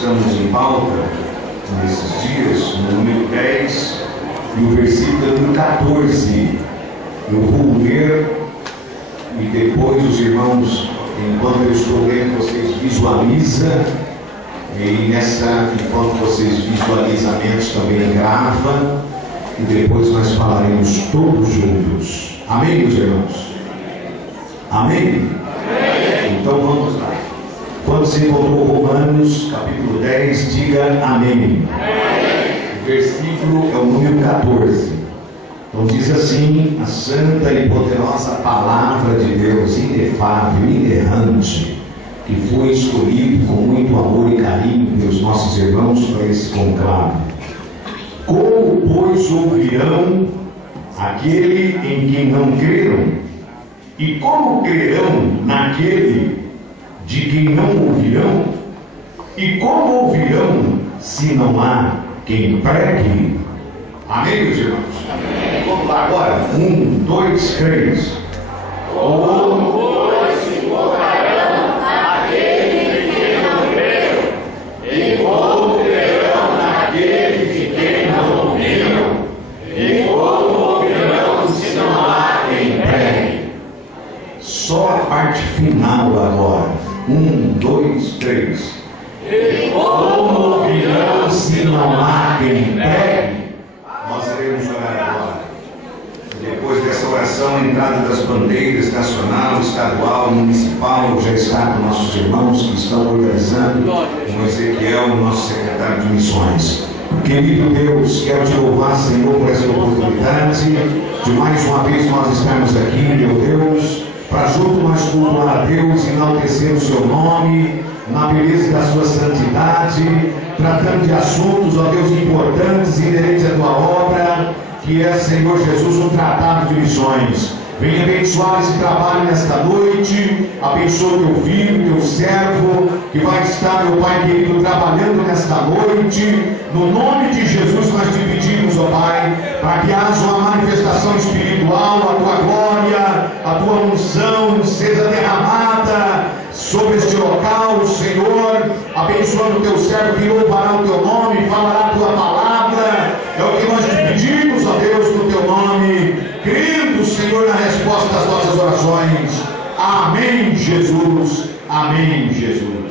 estamos em pauta nesses dias, no número 10 e o versículo número 14. Eu vou ler e depois os irmãos, enquanto eu estou lendo, vocês visualizam, e enquanto vocês visualizam, também grava, e depois nós falaremos todos juntos. Amém, meus irmãos? Amém? Então vamos lá. Quando se encontrou Romanos, capítulo 10, diga amém. O versículo é o número 14. Então diz assim: a santa e poderosa palavra de Deus, inefável, inerrante, que foi escolhido com muito amor e carinho pelos nossos irmãos para esse conclave. Como, pois, ouvirão aquele em quem não creram? E como crerão naquele de quem não ouvirão? E como ouvirão se não há quem pregue? Amém, meus irmãos? Amém. Vamos lá agora. 1, 2, 3. Como, pois, se invocarão aquele de quem não creram? E como crerão naquele de quem não ouviram? E como ouvirão se não há quem pregue? Só a parte final agora. 1, 2, 3. E como ouvirão se não há quem pregue? Nós iremos orar agora. Depois dessa oração, a entrada das bandeiras nacional, estadual, municipal já está com nossos irmãos que estão organizando, com Ezequiel, nosso secretário de missões. Querido Deus, quero te louvar, Senhor, por essa oportunidade de mais uma vez nós estarmos aqui, meu Deus, para junto nós cultuar a Deus, enaltecer o seu nome, na beleza da sua santidade, tratando de assuntos, ó Deus, importantes e inerentes à tua obra, que é, Senhor Jesus, um tratado de missões. Venha abençoar esse trabalho nesta noite, abençoa teu filho, teu servo, que vai estar, meu Pai querido, trabalhando nesta noite. No nome de Jesus nós te pedimos, ó Pai, para que haja uma manifestação espiritual, a tua glória, a tua unção seja derramada sobre este local, Senhor, abençoando o teu servo que louvará o teu nome, falará a tua palavra. É o que nós te pedimos, ó Deus, no teu nome, crendo, Senhor, na resposta das nossas orações. Amém, Jesus. Amém, Jesus.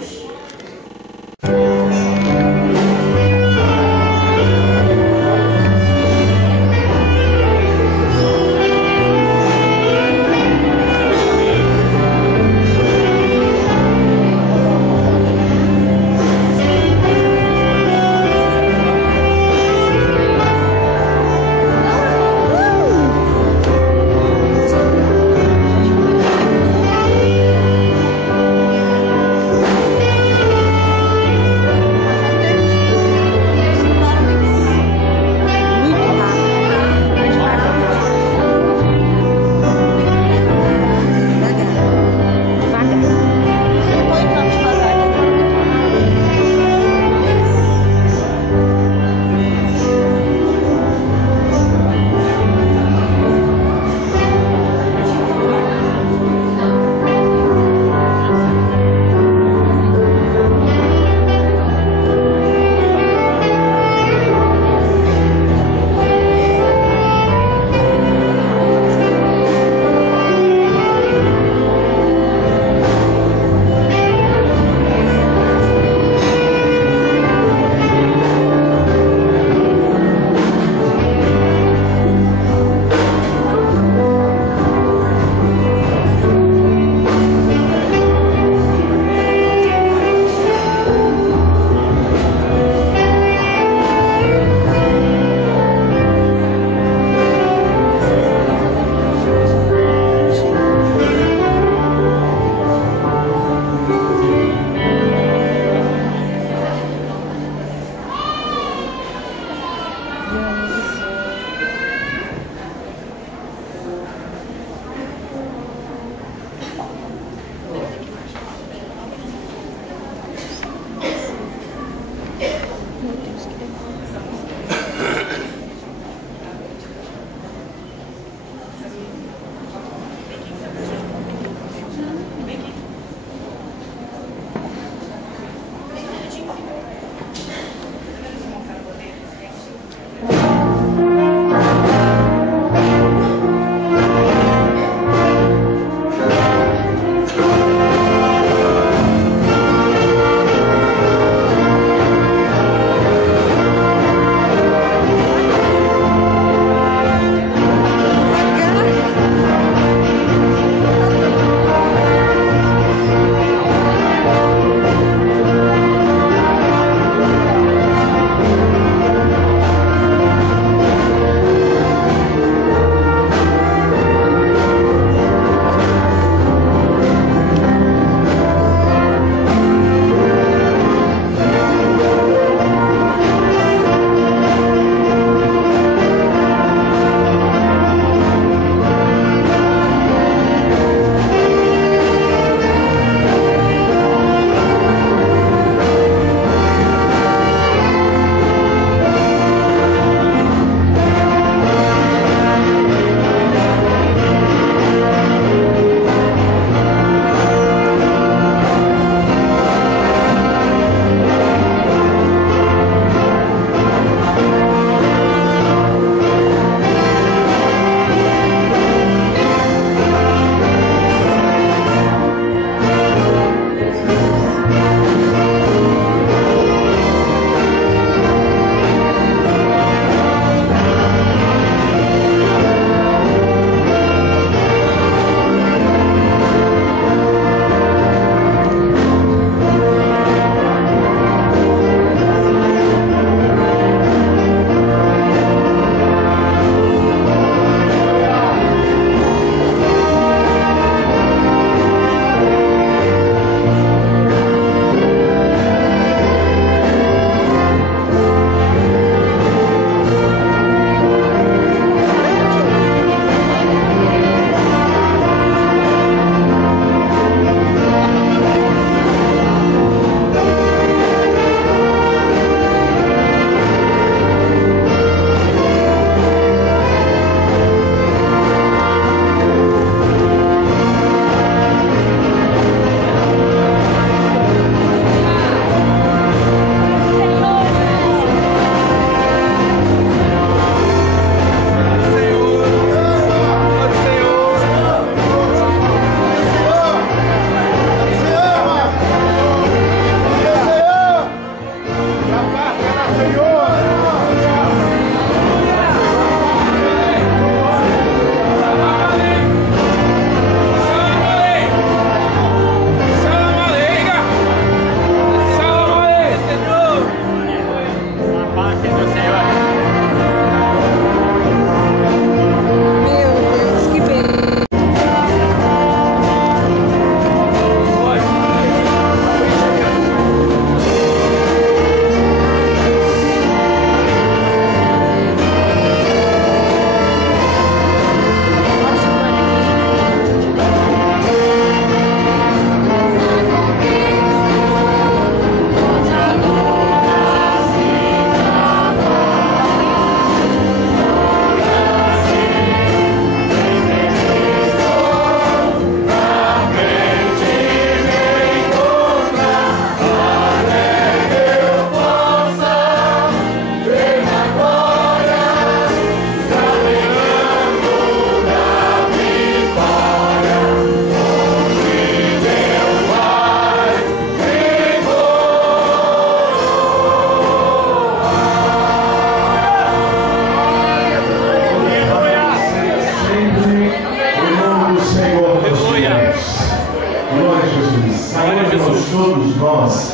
Jesus. Todos nós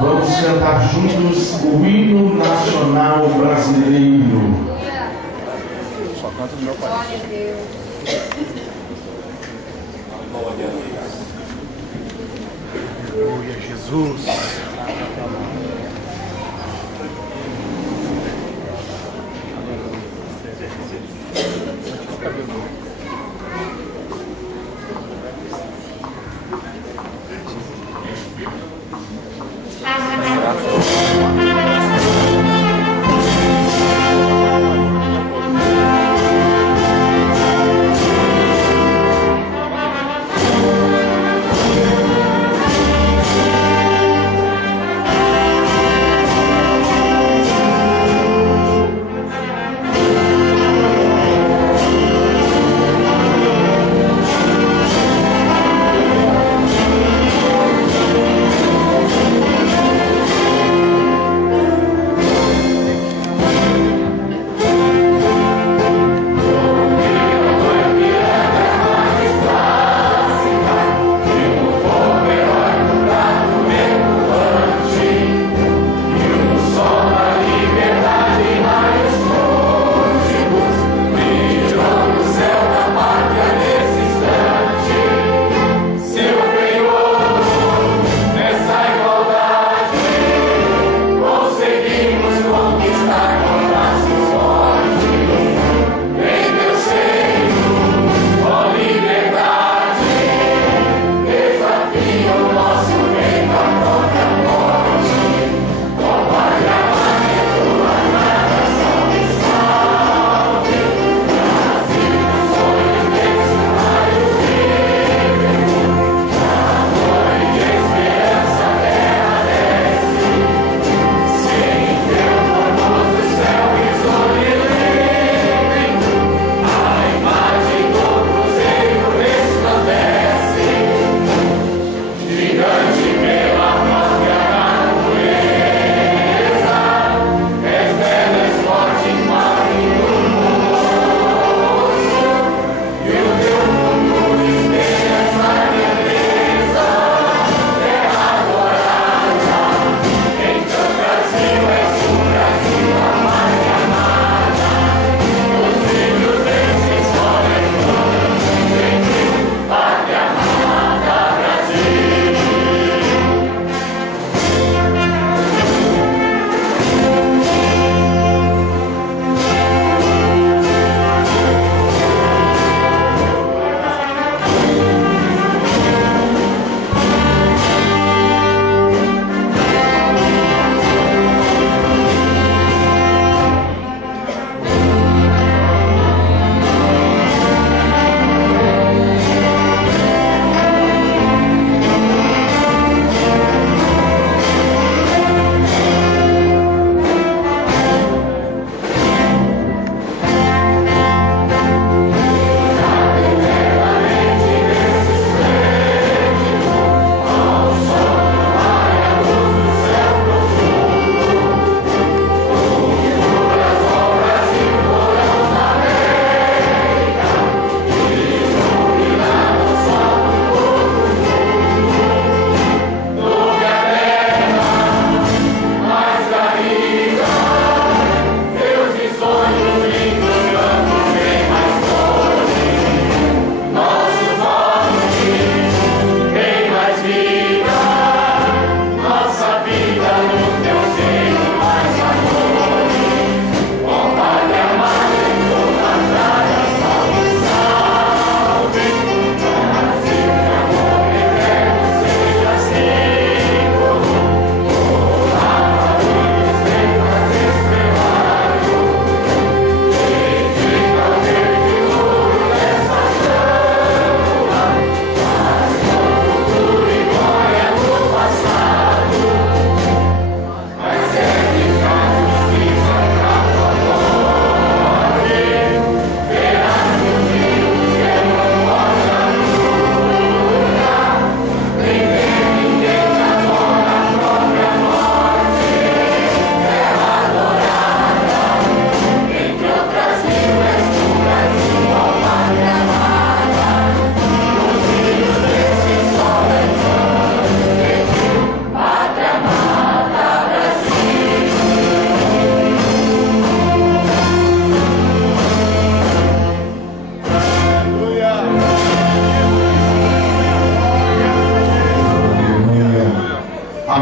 vamos cantar juntos o hino nacional brasileiro. Só canta do meu pai. Glória a Deus. Aleluia, Jesus.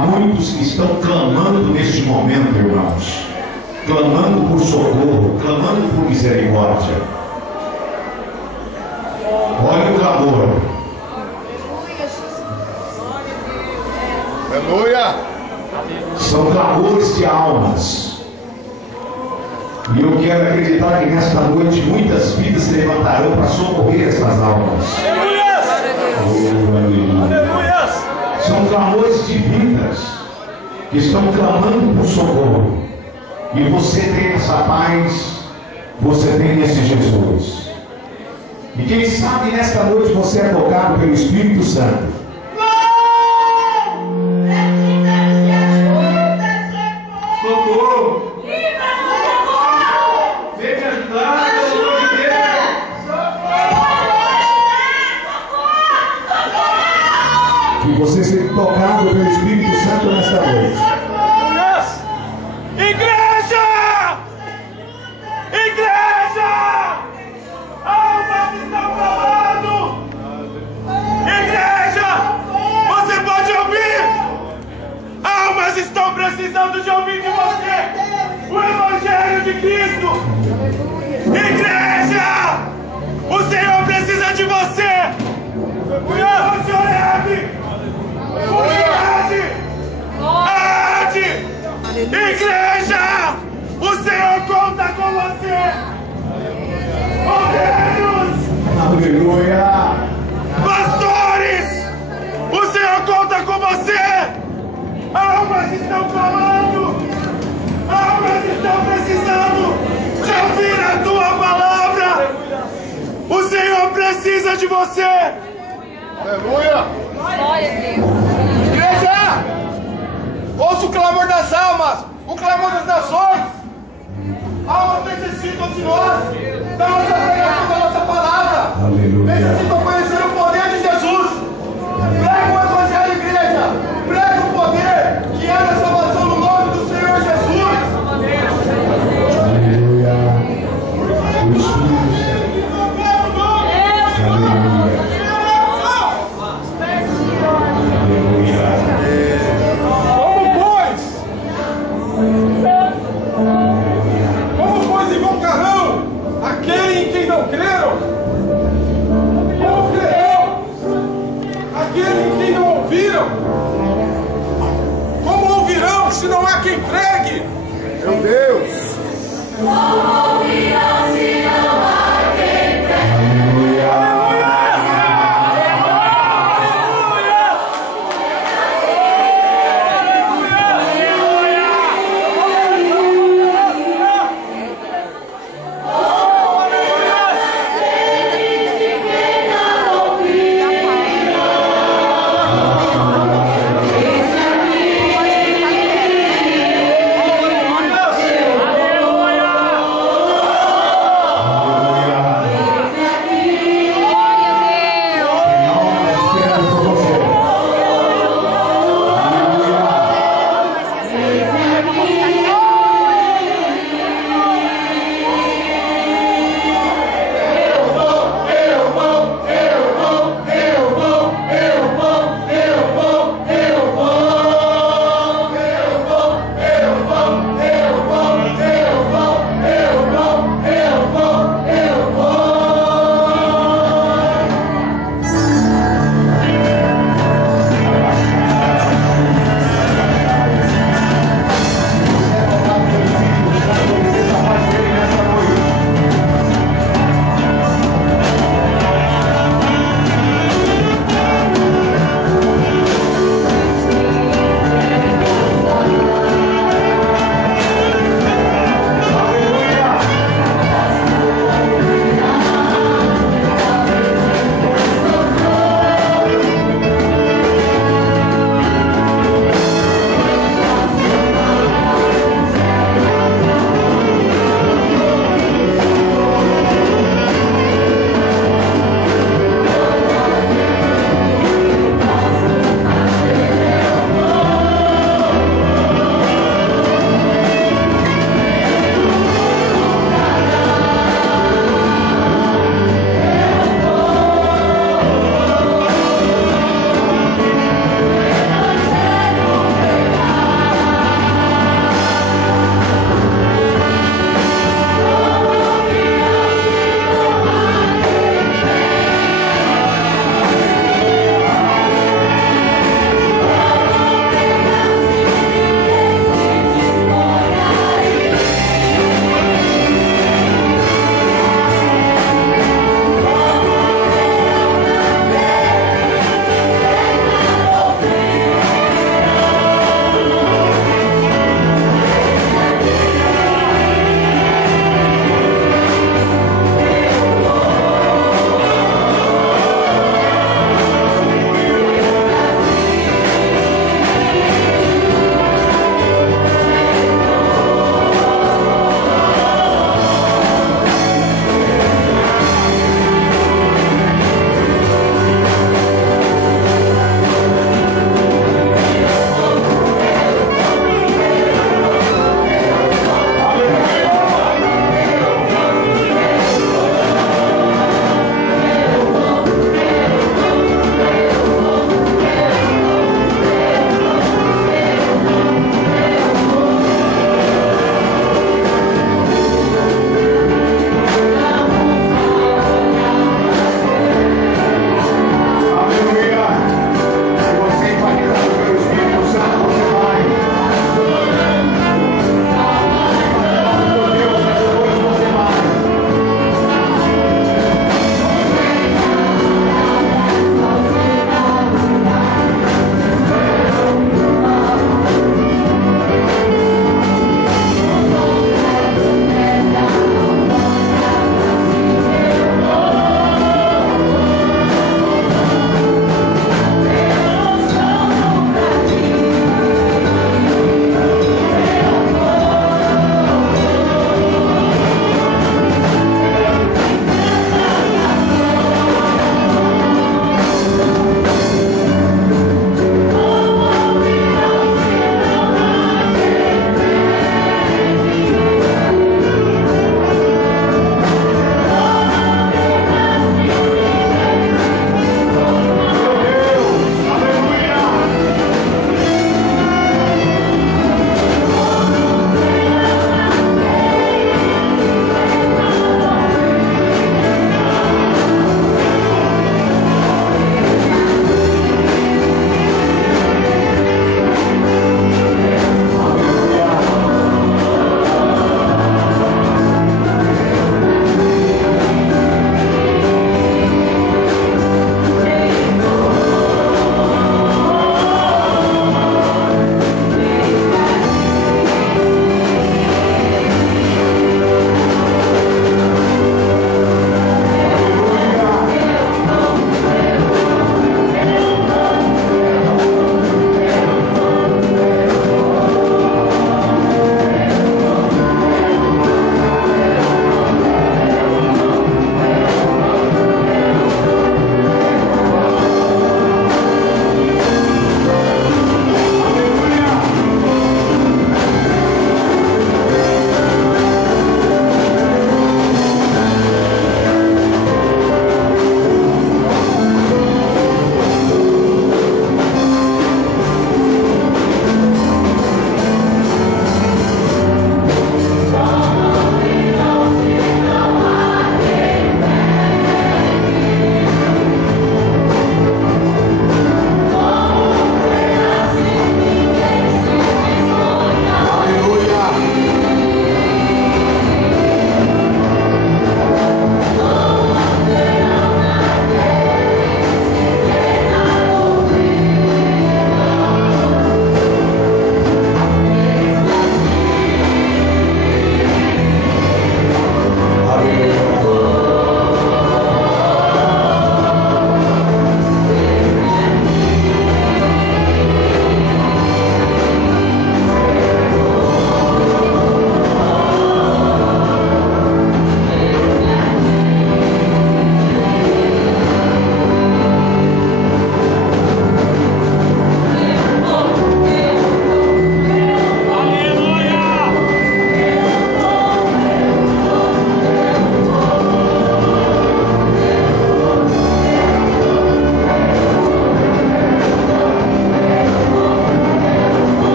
muitos que estão clamando neste momento, irmãos, clamando por socorro, clamando por misericórdia. Olha o clamor. Aleluia! São clamores de almas. E eu quero acreditar que nesta noite muitas vidas se levantarão para socorrer essas almas. Aleluia! São clamores de vidas que estão clamando por socorro. E você tem essa paz, você tem esse Jesus. E quem sabe nesta noite você é tocado pelo Espírito Santo. Socorro! Vem me ajudar, pelo amor de Deus! Que você seja tocado pelo Espírito Santo nesta noite. Igreja! Igreja! Almas estão clamando! Igreja! Você pode ouvir? Almas estão precisando de ouvir de você o Evangelho de Cristo! Igreja! O Senhor precisa de você! O Senhor é Igreja! O Senhor conta com você! Obreiros! Aleluia! Pastores! O Senhor conta com você! Almas estão clamando! Almas estão precisando de ouvir a tua palavra! O Senhor precisa de você! Aleluia! Glória a Deus! Igreja! Ouça o clamor das almas, o clamor das nações. Almas necessitam de nós, da nossa pregação, da nossa palavra. Aleluia. Necessitam conhecer o poder de Jesus. Prega o Evangelho, igreja. Prega o poder que há na salvação no nome do Senhor Jesus. Aleluia. O Espírito Santo. Aleluia. Como pois invocarão aquele em quem não creram? Como crerão aquele em quem não ouviram? Como ouvirão se não há quem pregue? Meu Deus! Como ouvirão se não há quem pregue? Aleluia!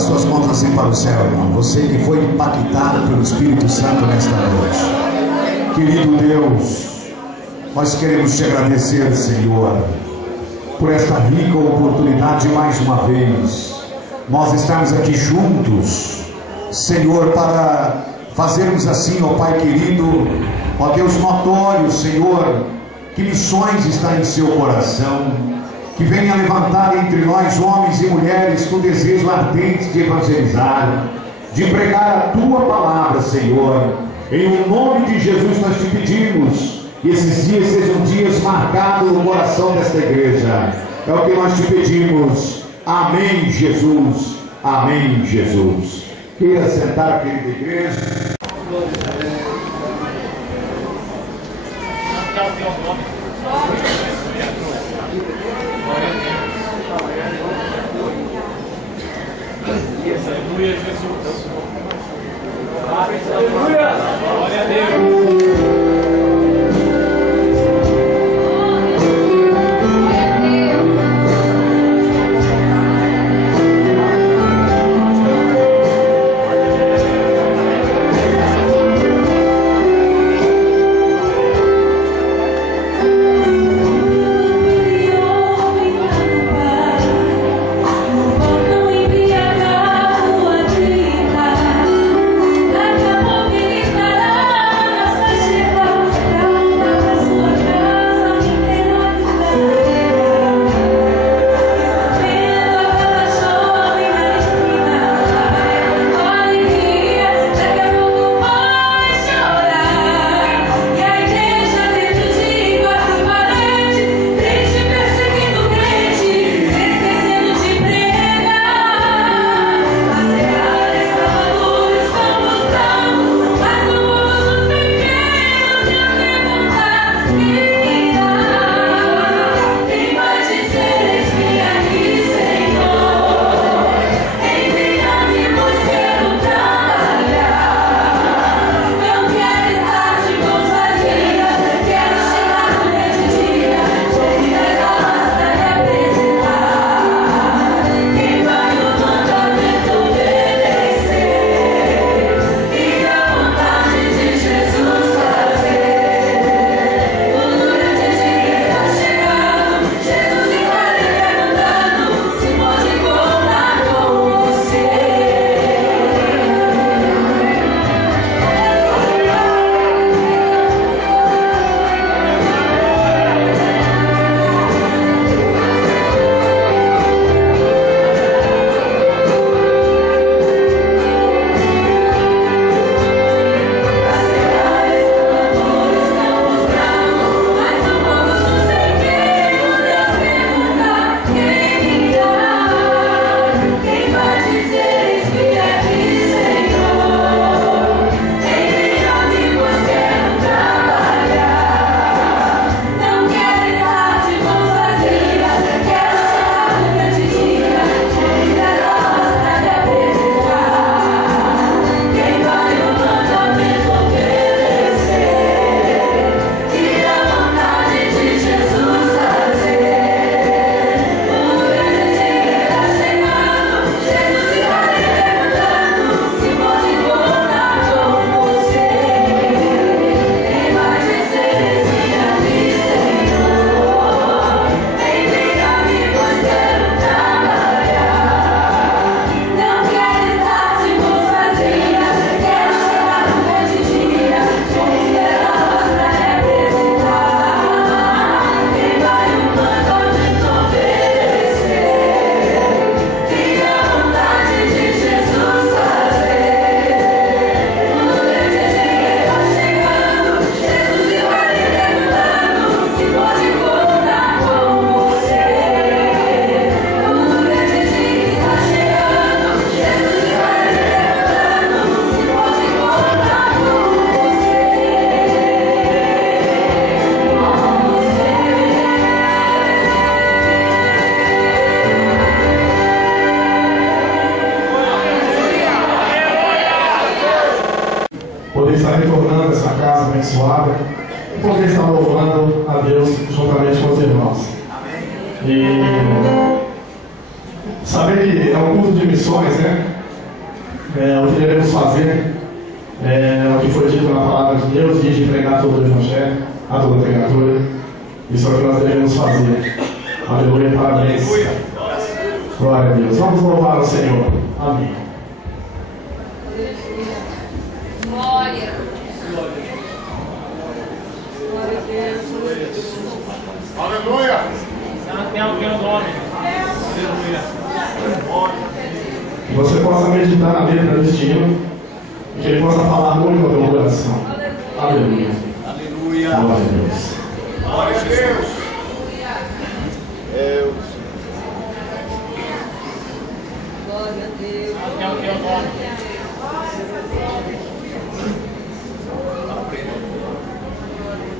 as suas mãos assim para o céu, irmão. Você que foi impactado pelo Espírito Santo nesta noite. Querido Deus, nós queremos te agradecer, Senhor, por esta rica oportunidade mais uma vez. Nós estamos aqui juntos, Senhor, para fazermos assim, ó Pai querido, ó Deus notório, Senhor, que missões está em seu coração, que venha levantar entre nós homens e mulheres com desejo ardente de evangelizar, de pregar a tua palavra, Senhor. Em nome de Jesus nós te pedimos que esses dias sejam dias marcados no coração desta igreja. É o que nós te pedimos. Amém, Jesus. Amém, Jesus. Queira sentar, querida igreja. Aleluia, Jesus. Aleluia. Glória a Deus. Acabou que estará Saber que é um culto de missões, né? O que devemos fazer é o que foi dito na palavra de Deus, de pregar todo o Evangelho, a toda a pregatura. Isso é o que nós devemos fazer. Aleluia, parabéns. Glória a Deus. Vamos louvar o Senhor. Amém. Glória. Glória a Deus. Aleluia. Tem alguém o nome. Aleluia. Que você possa meditar na letra deste hino e que ele possa falar muito ao teu coração. Aleluia. Aleluia. Glória a Deus. Glória a Deus. Glória a Deus. Tem alguém o nome.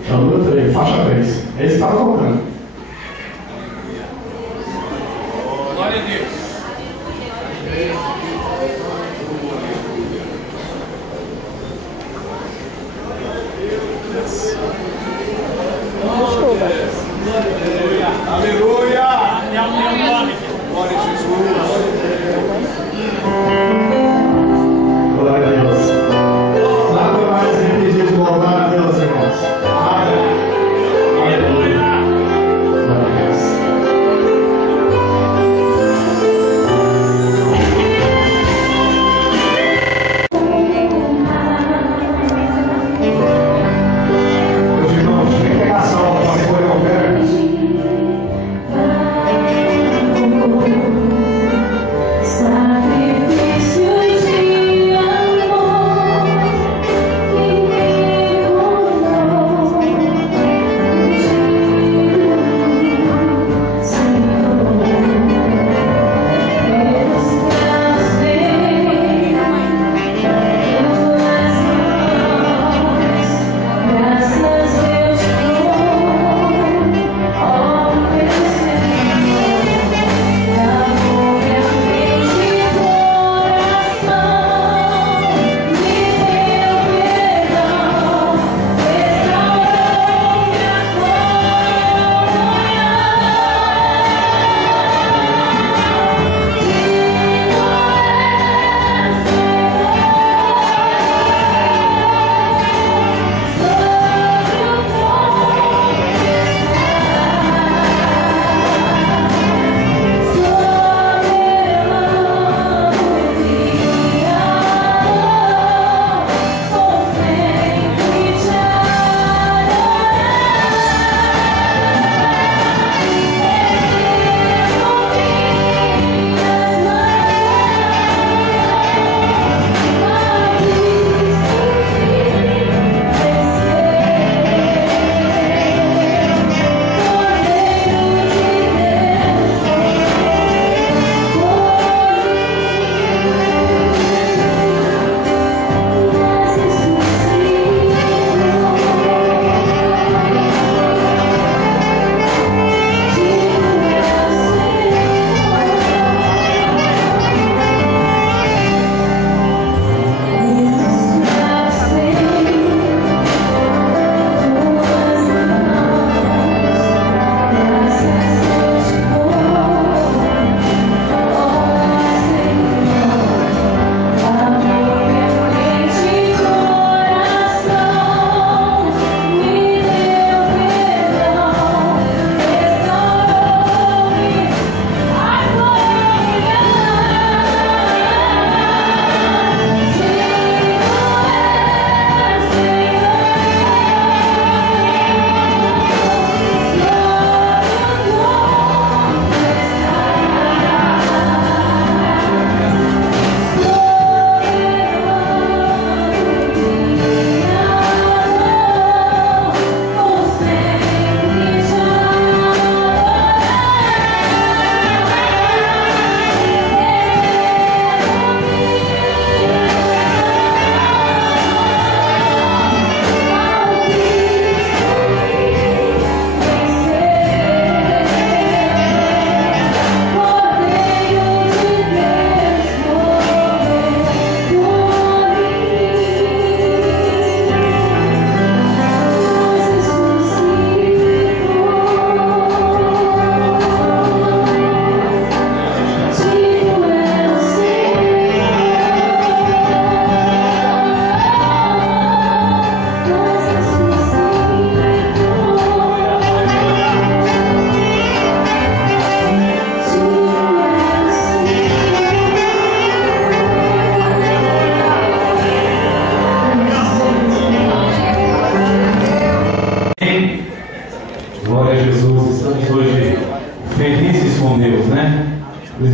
É o número 3, faixa 3. Esse estava tocando. Glória a Deus. Aleluia. Tem alguém o nome. Glória a Jesus. Glória a Deus. Nada mais impedir de louvar a Deus, irmãos. Aleluia.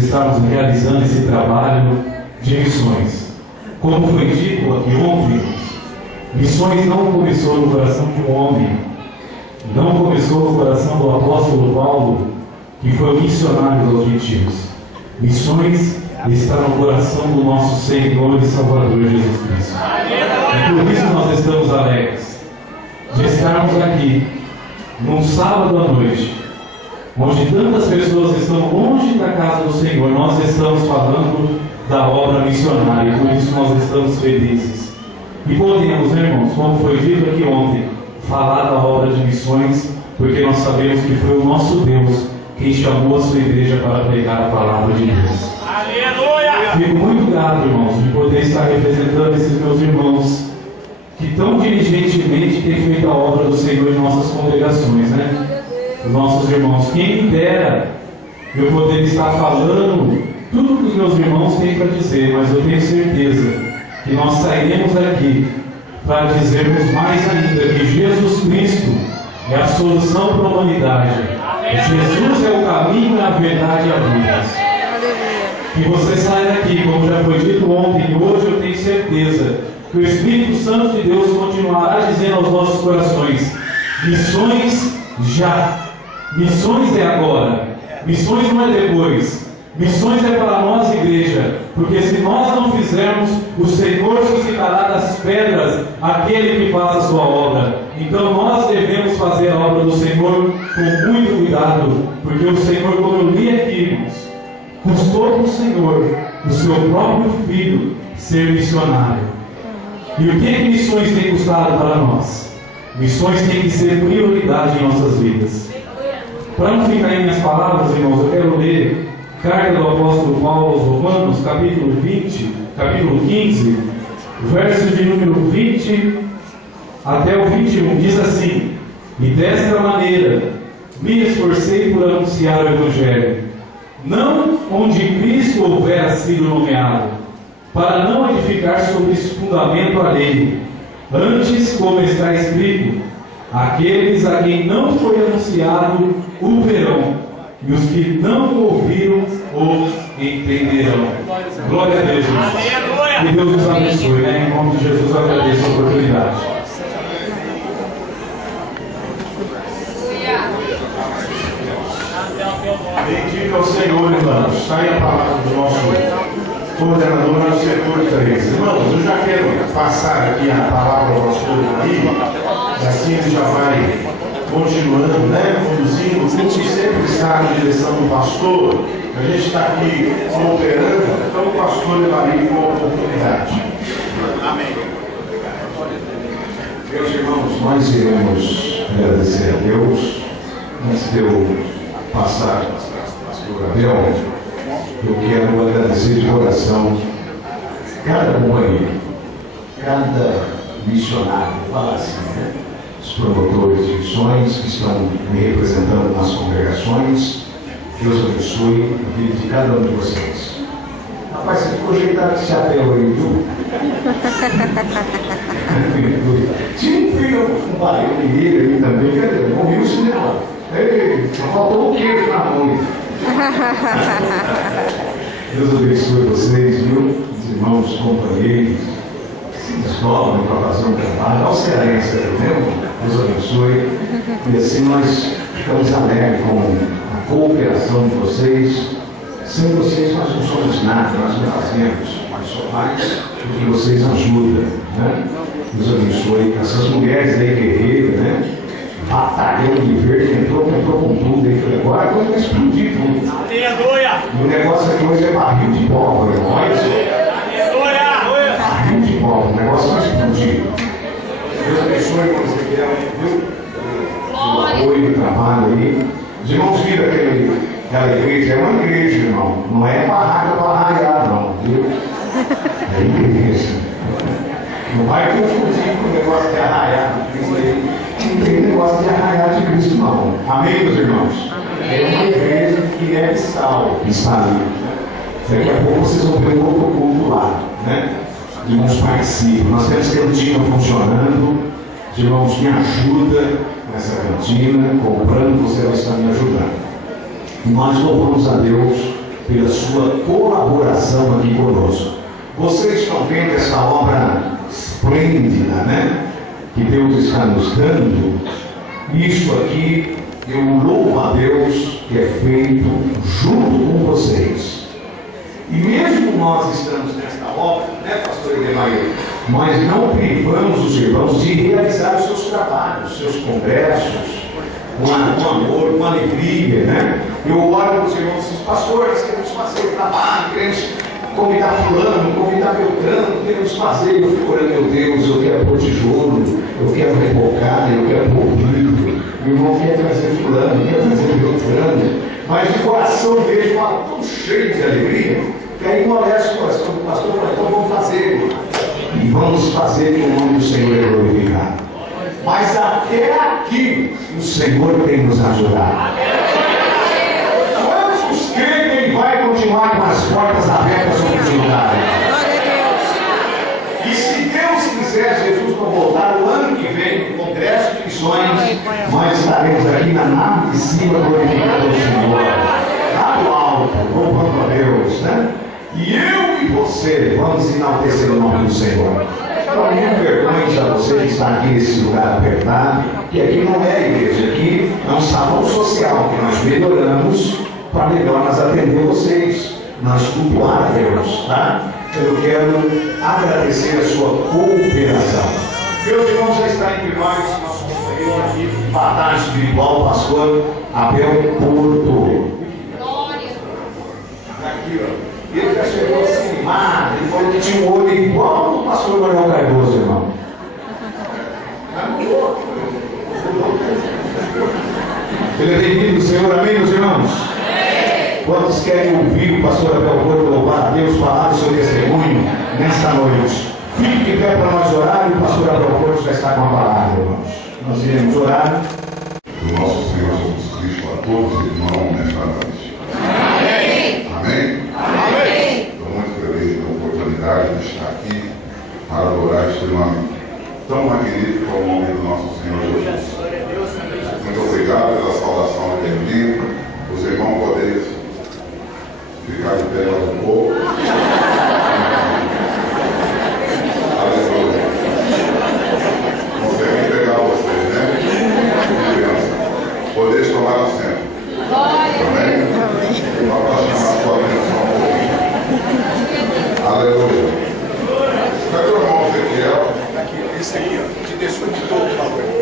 estarmos realizando esse trabalho de missões. Como foi dito aqui ontem, missões não começou no coração de um homem, não começou no coração do apóstolo Paulo, que foi o missionário dos gentios. Missões está no coração do nosso Senhor e Salvador Jesus Cristo. E por isso nós estamos alegres de estarmos aqui num sábado à noite, onde tantas pessoas estão longe da casa do Senhor. Nós estamos falando da obra missionária, e por isso nós estamos felizes. E podemos, irmãos, como foi dito aqui ontem, falar da obra de missões, porque nós sabemos que foi o nosso Deus quem chamou a sua igreja para pregar a palavra de Deus. Aleluia! Fico muito grato, irmãos, de poder estar representando esses meus irmãos que tão diligentemente têm feito a obra do Senhor em nossas congregações, né? Os nossos irmãos. Quem me dera eu poder estar falando tudo que os meus irmãos têm para dizer, mas eu tenho certeza que nós sairemos daqui para dizermos mais ainda que Jesus Cristo é a solução para a humanidade. Jesus é o caminho, a verdade e a vida. Que você saia daqui, como já foi dito ontem, e hoje eu tenho certeza que o Espírito Santo de Deus continuará dizendo aos nossos corações: missões já, missões é agora, missões não é depois, missões é para nós, igreja, porque se nós não fizermos, o Senhor suscitará das pedras aquele que faz a sua obra. Então nós devemos fazer a obra do Senhor com muito cuidado, porque o Senhor, como eu li aqui, irmãos, custou para o Senhor, o seu próprio Filho, ser missionário. E o que missões tem custado para nós? Missões têm que ser prioridade em nossas vidas. Para não ficar em minhas palavras, irmãos, eu quero ler carta do apóstolo Paulo aos Romanos, capítulo 15, verso de número 20 até o 21. Diz assim: e desta maneira me esforcei por anunciar o Evangelho, não onde Cristo houvera sido nomeado, para não edificar sobre esse fundamento alheio. Antes, como está escrito, aqueles a quem não foi anunciado o verão, e os que não o ouviram o entenderão. Glória a Deus, irmãos. Que Deus nos abençoe, né? Em nome de Jesus, eu agradeço a oportunidade. Bendito ao Senhor, irmãos. Está aí a palavra do nosso coordenador no setor 3. Irmãos, eu já quero passar aqui a palavra ao pastor Maria, e assim ele já vai continuando, né? Conduzindo o culto, sempre está na direção do pastor. A gente está aqui cooperando, então o pastor levaria com a oportunidade. Amém. Meus irmãos, nós iremos agradecer a Deus. Antes de eu passar para o pastor Abel, eu quero agradecer de coração cada companheiro, cada missionário, fala assim, né? Os promotores de missões que estão me representando nas congregações. Deus abençoe a vida de cada um de vocês. Rapaz, você ficou ajeitado esse chapéu aí, viu? Tinha um filho, um pai, um menino ali também, cadê? Morreu o cinema. Só faltou um queijo na mão. Deus abençoe vocês, viu? Os irmãos, companheiros, se desdobram para fazer um trabalho. Olha o cearense aí, né? Deus abençoe. E assim nós ficamos alegres com a cooperação de vocês. Sem vocês nós não somos nada, nós não fazemos, mas só mais porque vocês ajudam, né? Deus abençoe. Essas mulheres aí guerreiras, né? Batalhão de verde, entrou com tudo aí. Falei, agora a coisa vai explodir tudo. Aleluia! E o negócio aqui hoje é barril de pólvora, irmão. Olha isso. Aleluia! Barril de pólvora, o negócio vai explodir. Deus abençoe quando você quer, viu? O apoio, o trabalho aí. Os irmãos viram aquela igreja, é uma igreja, irmão. Não é barraca para arraiar, não, viu? É igreja. Não vai confundir com o negócio de arraiar. Não tem negócio de arraiar de Cristo, não. Amém, meus irmãos? É uma igreja que é sal, que está ali. Daqui a pouco vocês vão ver um outro culto lá, né? Os irmãos participam. Nós temos cantina funcionando. Os irmãos me ajudam nessa cantina, comprando, você vai estar me ajudando. E nós louvamos a Deus pela sua colaboração aqui conosco. Vocês estão vendo essa obra esplêndida, né? Que Deus está nos dando. Isso aqui, eu louvo a Deus que é feito junto com vocês. E mesmo nós estamos nesta obra, né, pastor Edemair, nós não privamos os irmãos de realizar os seus trabalhos, os seus congressos, com amor, com alegria, né? Eu oro para os irmãos e digo, pastor, nós queremos fazer o trabalho, queremos convidar fulano, convidar Beltrano, queremos fazer. Eu fico orando, meu Deus, eu quero pôr tijolo, eu quero rebocar, eu quero pôr vidro, meu irmão quer trazer fulano, quer trazer Beltrano, mas o coração dele fala tão cheio de alegria, que aí molesta o coração do pastor, fala, então vamos fazer, e vamos fazer que o nome do Senhor é glorificado. Mas até aqui o Senhor tem nos ajudado. Quantos creem que vai continuar com as portas abertas sobre os lugares? E se Deus quiser, Jesus não voltar o ano que vem, no Congresso de Missões, nós estaremos aqui na nave de cima glorificando o Senhor, lá no alto, louvando a Deus, né? E eu e você vamos enaltecer o nome do Senhor. Então, não vergonhe a você que está aqui nesse lugar apertado, que aqui não é igreja, aqui é um salão social que nós melhoramos para melhor nós atender vocês, nós cultuar a Deus, tá? Eu quero agradecer a sua cooperação. Meus irmãos, já está entre nós, nosso companheiro aqui, batalha espiritual, pastor Abel Porto. Glória. Aqui, ó. Ele já chegou assim, ele falou que tinha um olho igual do pastor Manuel Cardoso, irmão. Ele é bem-vindo, Senhor, amém, meus irmãos? Amém. Quantos querem ouvir o pastor Abel Porto louvar a Deus, falar do seu testemunho nesta noite? Fique de pé para nós orar e o pastor Abel Porto já está com a palavra, irmãos. Nós iremos orar. Do nosso Senhor Jesus Cristo a todos os irmãos nesta noite. Amém. Amém. Amém. Estou muito feliz pela oportunidade de estar aqui para adorar este nome tão magnífico ao nome do nosso Senhor Jesus. Muito obrigado pela saudação que ele. Os irmãos poderem ficar de pé mais um pouco. Aleluia. Consegui pegar vocês, né? Criança. Podeis tomar assento. Amém? Só para chamar a sua atenção um pouquinho. Aleluia. Cadê o irmão Ezequiel? Aqui, esse aqui, ó. Te deixou de todo o valor.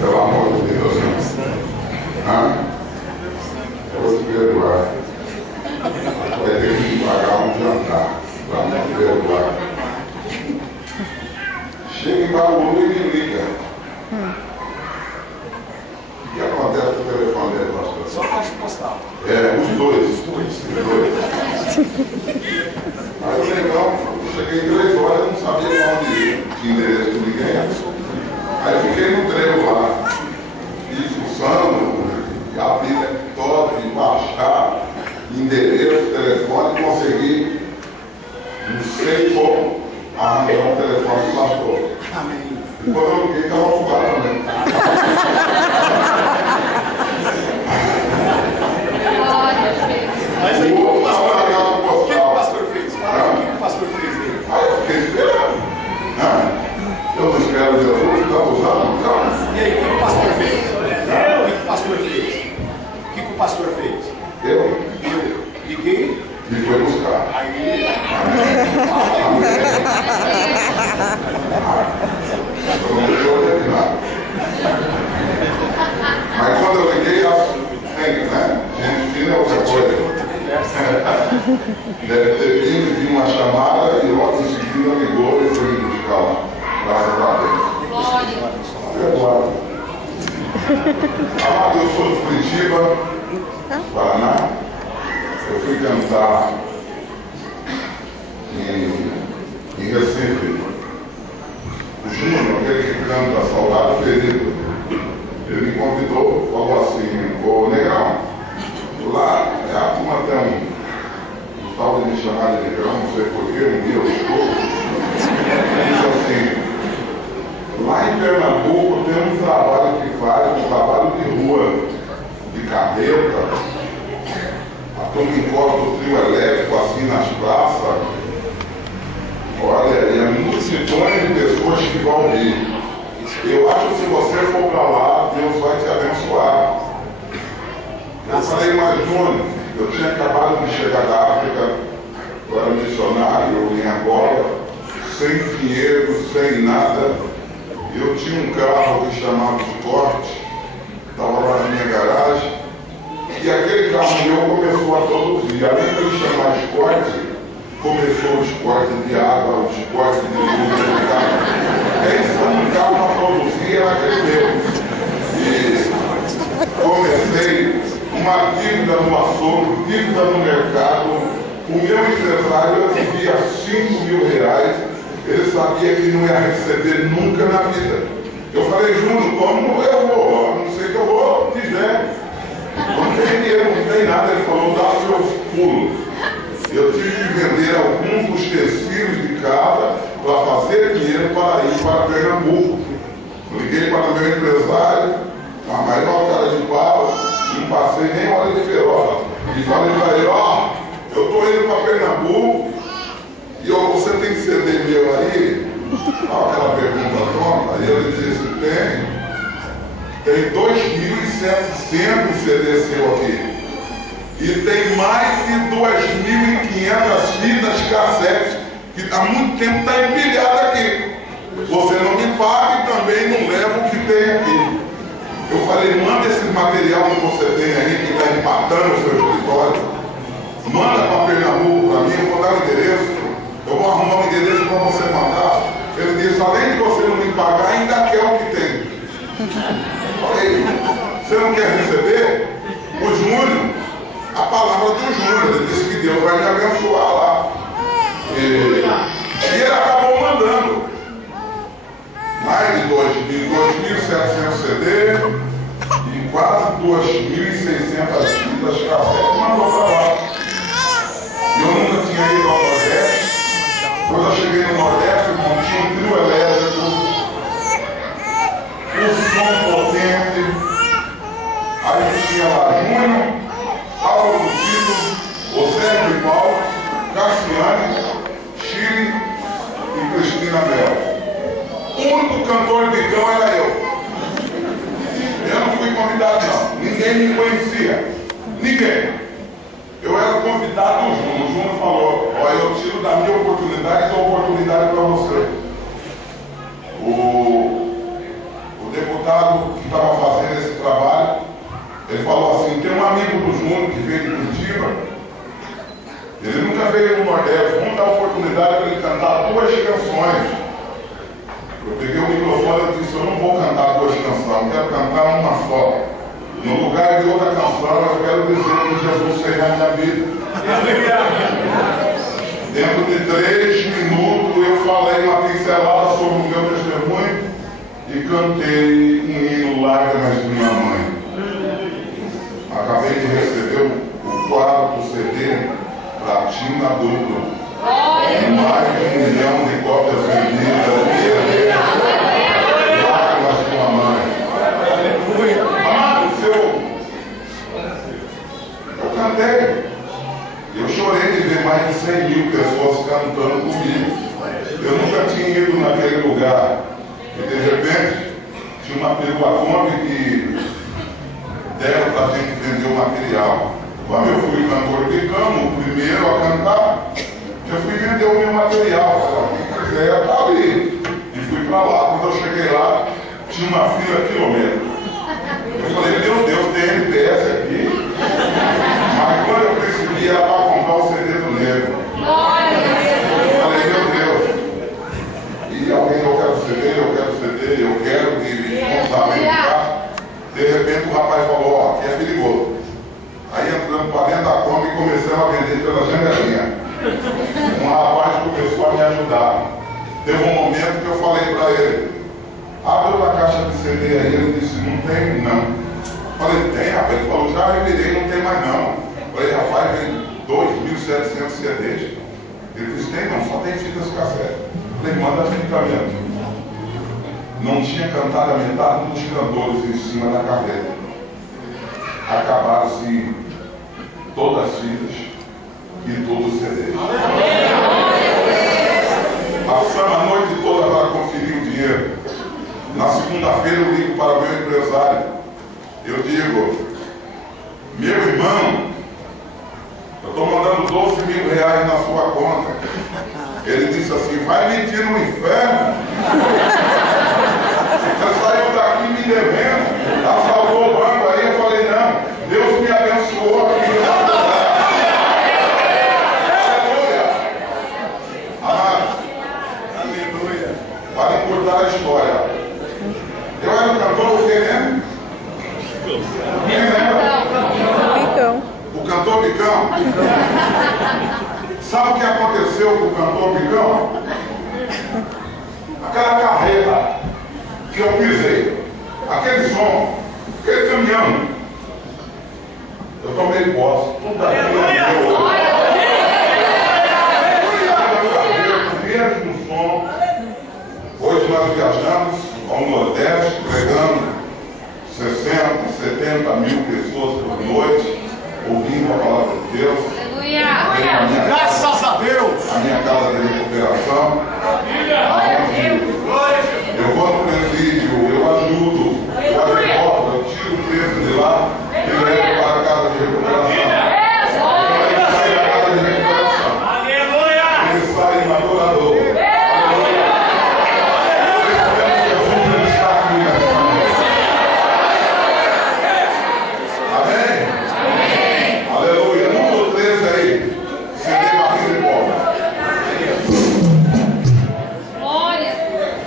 Pelo amor de Deus, eu vou te perdoar. Vai ter que me pagar um jantar para me perdoar. Chega em Bauru e me liga. O que acontece com o telefone dele, pastor? Só caixa postal. Os dois. Aí eu legal, cheguei 3 horas, eu não sabia onde que endereço que liguei. Aí eu fiquei no trevo lá, e fuçando, abri laptop, baixar, endereço, telefone, consegui, não sei como, arranjar um telefone do pastor. Amém. E quando eu liguei, estava ocupado também. Mas aí, o que o pastor fez? Fala o que o pastor fez dele. Aí eu fiquei esperando. Eu não espero Jesus, está usando, então. E aí, o que o pastor fez? O que o pastor fez? O que o pastor fez? Eu Liguei. e foi buscar. Aí. Eu não deixou de nada. Mas quando eu liguei, né? Gente fina é outra coisa. Deve ter vindo uma chamada e logo em seguida ligou e foi me buscar lá. Graças a Deus. Perdoado. Amado, eu sou de Curitiba, Paraná. Eu fui cantar em Recife. O Júnior, aquele que canta Saudade Ferido, ele me convidou, falou assim, ô Negão, lá a turma tem um tal de me chamar de Negão, não sei porquê, um dia eu estou. Ele disse assim, lá em Pernambuco tem um trabalho que faz, um trabalho de rua, marreta, a turma encosta o trio elétrico assim nas praças. Olha, e é multidões de pessoas que vão ouvir. Eu acho que se você for para lá, Deus vai te abençoar. Eu falei, mas Júnior, eu tinha acabado de chegar da África, eu era missionário em Angola, sem dinheiro, sem nada. Eu tinha um carro que chamava Escort, estava lá na minha garagem, e aquele carro meu começou a produzir. Além de ele chamar Escort, começou o Escort de água, o Escort de luz, o carro. Um carro a produzir era aquele meu. E comecei uma dívida no açougue, dívida no mercado. O meu empresário, eu devia R$5.000. Ele sabia que não ia receber nunca na vida. Eu falei, Júnior, como eu vou? A não ser que eu vou tiver. Não tem dinheiro, não tem nada. Ele falou, dá seus pulos. Eu tive que vender alguns dos tecidos de casa para fazer dinheiro para ir para Pernambuco. Liguei para o meu empresário, a maior cara de pau, não passei nem hora de feroz. E falei para ele, ó, eu estou indo para Pernambuco e você tem CD meu aí? Aquela pergunta tonta. Aí ele disse, tem 2.700 CD seu aqui. E tem mais de 2.500 fitas cassetes que há muito tempo está empilhada aqui. Você não me paga e também não leva o que tem aqui. Eu falei, manda esse material que você tem aí, que está empatando o seu escritório. Manda para Pernambuco para mim, eu vou dar o endereço. Eu vou arrumar o endereço para você mandar. Ele disse, além de você não me pagar, ainda quer o que tem. Falei, você não quer receber? O Júnior, a palavra do Júnior, ele disse que Deus vai me abençoar lá. E ele acabou mandando mais de 2.700 CD e quase 2.600 fitas cassetes. Mandou para lá. E eu nunca tinha ido ao Nordeste. Quando eu cheguei no Nordeste, eu tinha um trio elétrico, um som potente. Aí tinha lá Júnior, Paulo do Tito, José de Paulo, Cassiane, Chile e Cristina Mel. O único cantor de cão era eu. Eu não fui convidado não. Ninguém me conhecia. Ninguém. Eu era convidado do Júnior. O Júnior falou, olha, eu tiro da minha oportunidade e dou oportunidade para você. O deputado que estava fazendo esse trabalho, ele falou assim, tem um amigo do Júnior que veio de Curitiba, ele nunca veio no Nordeste, vamos dar oportunidade para ele cantar 2 canções. Eu peguei o microfone e disse, eu não vou cantar 2 canções, eu quero cantar uma só. No lugar de outra canção, eu quero dizer que Jesus seja a minha vida. Dentro de 3 minutos, eu falei uma pincelada sobre o meu testemunho e cantei um hino Lágrimas de Minha Mãe. Acabei de receber o 4º CD Platina Duplo. Mais de 1 milhão de cópias vendidas. Lágrimas de Minha Mãe. Eu cantei. Eu chorei de ver mais de 100.000 pessoas cantando comigo. Eu nunca tinha ido naquele lugar. E de repente, tinha uma perua Kombi que deram para a gente vender o material. Quando eu fui cantor de cano, o primeiro a cantar, eu fui vender o meu material. Quem quiser, está ali. E fui para lá. Quando eu cheguei lá, tinha uma fila quilométrica. Eu falei, meu Deus, tem NPS aqui. Mas quando eu percebi, era para comprar o CD do Negro. Eu falei, meu Deus. E alguém, eu quero CD, eu quero de responsabilidade. De repente o rapaz falou, ó, que é perigoso. Aí entrando para dentro da Kombi e começamos a vender pela janelinha. Um rapaz começou a me ajudar. Teve um momento que eu falei para ele, abre uma caixa de CD aí. Ele disse, não tem não. Falei, tem, rapaz. Ele falou, já revirei, não tem mais não. Falei, rapaz, tem 2.700 CDs. Ele disse, tem não, só tem fitas cassete. Falei, manda a fita mesmo. Não tinha cantado a metade dos cantores em cima da carreta. acabaram-se todas as fitas e todos os CDs. Passamos a noite toda para conferir o dinheiro. Na segunda-feira eu ligo para o meu empresário. Eu digo, meu irmão, eu estou mandando 12 mil reais na sua conta. Ele disse assim, vai mentir no inferno. Você saiu daqui me devendo, assaltou o banco aí, eu falei, não, Deus me abençoou aqui. Aleluia. Amados, aleluia. Para encurtar a história. Eu era um cantor, o quê, né? Quem lembra? Bicão. O cantor Bicão. Sabe o que aconteceu com o cantor Bicão? Aquela carreta que eu pisei, aquele som, aquele caminhão, eu tomei posse. Tudo aquilo é meu. O mesmo som. Hoje nós viajamos ao Nordeste, pregando 60, 70 mil pessoas por noite, ouvindo a palavra de Deus. Graças a Deus! A minha casa de recuperação. Eu vou no presídio, eu ajudo, eu advogo, eu tiro o preso de lá e levo para a casa de recuperação. Ele sai da casa de recuperação. Ele sai em adorador. Amém? Aleluia. Número 13 aí. CD barriga de pobre.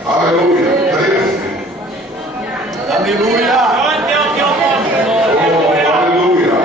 Aleluia. 13. Aleluia! Oh, aleluia.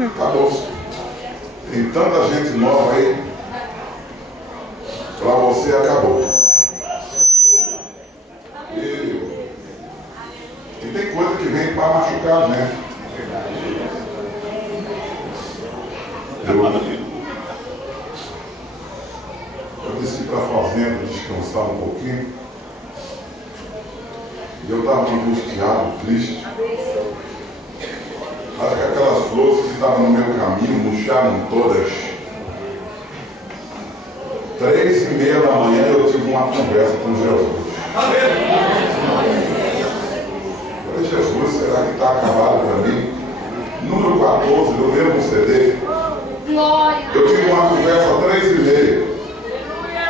Acabou. Tem tanta gente nova aí. Para você acabou. E tem coisa que vem para machucar a gente. Eu desci para a fazenda descansar um pouquinho. E eu estava angustiado, triste. Acho que aquelas flores que estavam no meu caminho murcharam todas. 3h30 da manhã eu tive uma conversa com Jesus. Falei, Jesus, será que está acabado para mim? Número 14 do mesmo CD. Eu tive uma conversa 3h30.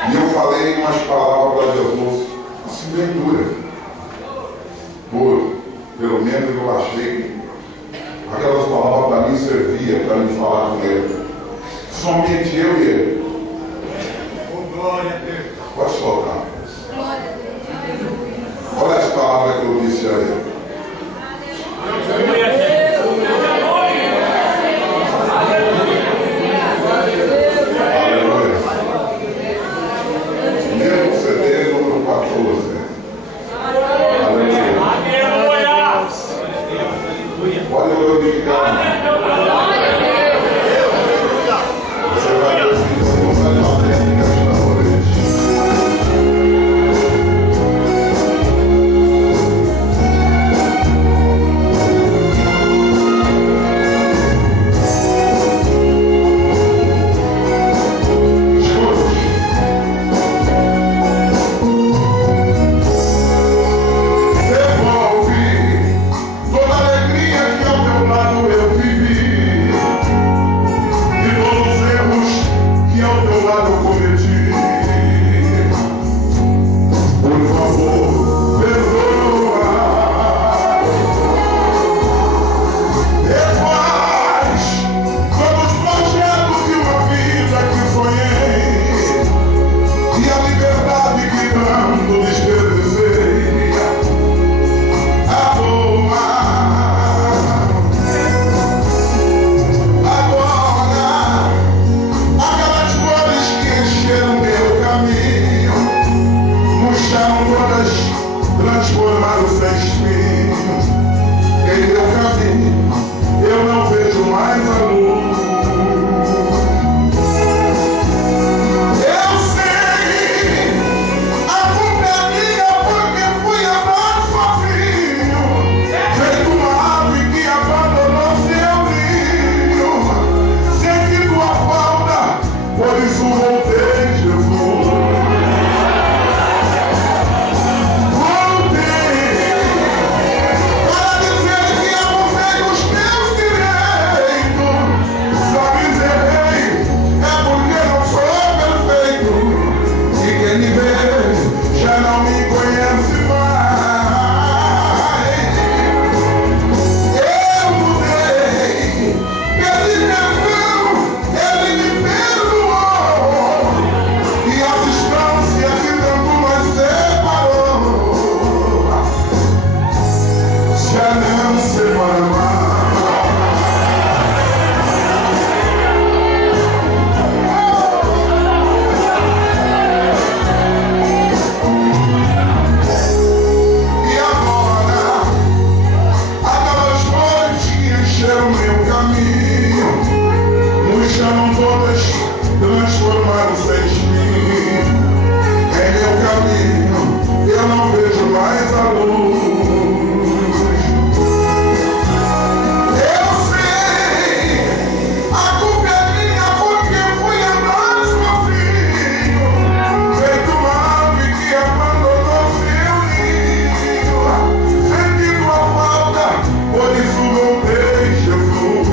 E eu falei umas palavras para Jesus. Assim, bem dura. Pelo menos eu achei que aquelas palavras para mim serviam para me falar com ele. Somente eu e ele. Glória a Deus. Pode soltar. Olha as palavras que eu disse a ele. Aleluia. Mesmo CD número 14. Pode glorificar. Você vai ver se você não sabe fazer explicação hoje. Por isso voltei, Jesus.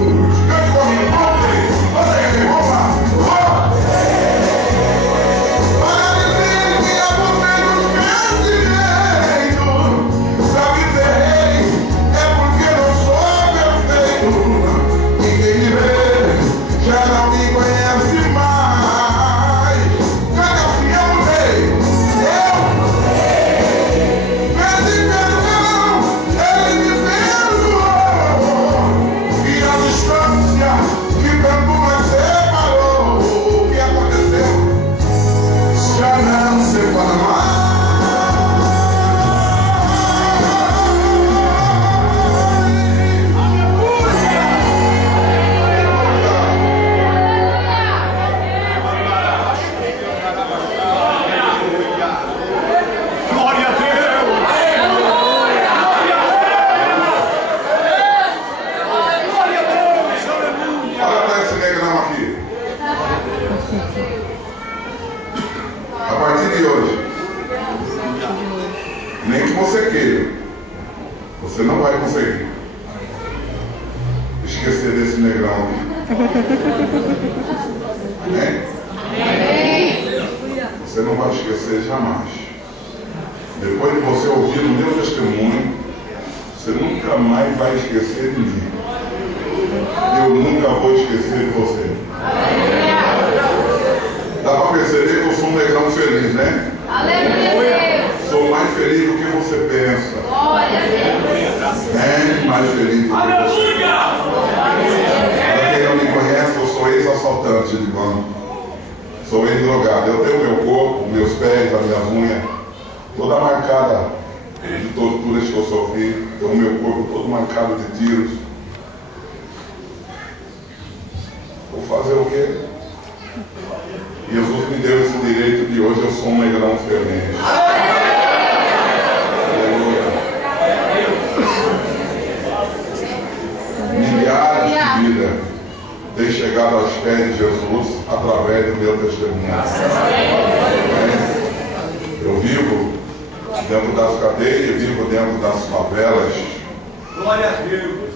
esquecer desse negrão. Amém? Você não vai esquecer jamais. Depois de você ouvir o meu testemunho, você nunca mais vai esquecer de mim. Eu nunca vou esquecer de você. Dá para perceber que eu sou um negrão feliz, né? Aleluia. Sou mais feliz do que você pensa. Glória a Deus. Bem mais feliz do que você pensa. Para quem não me conhece, eu sou ex-assaltante de banco. Sou ex-drogado. Eu tenho meu corpo, meus pés, a minha unha, toda marcada de torturas que eu sofri. Tenho meu corpo todo marcado de tiros. Vou fazer o quê? Jesus me deu esse direito de hoje eu sou um negrão feliz. Aleluia. Milhares de vidas têm chegado aos pés de Jesus através do meu testemunho. Eu vivo dentro das cadeias, vivo dentro das favelas. Glória a Deus.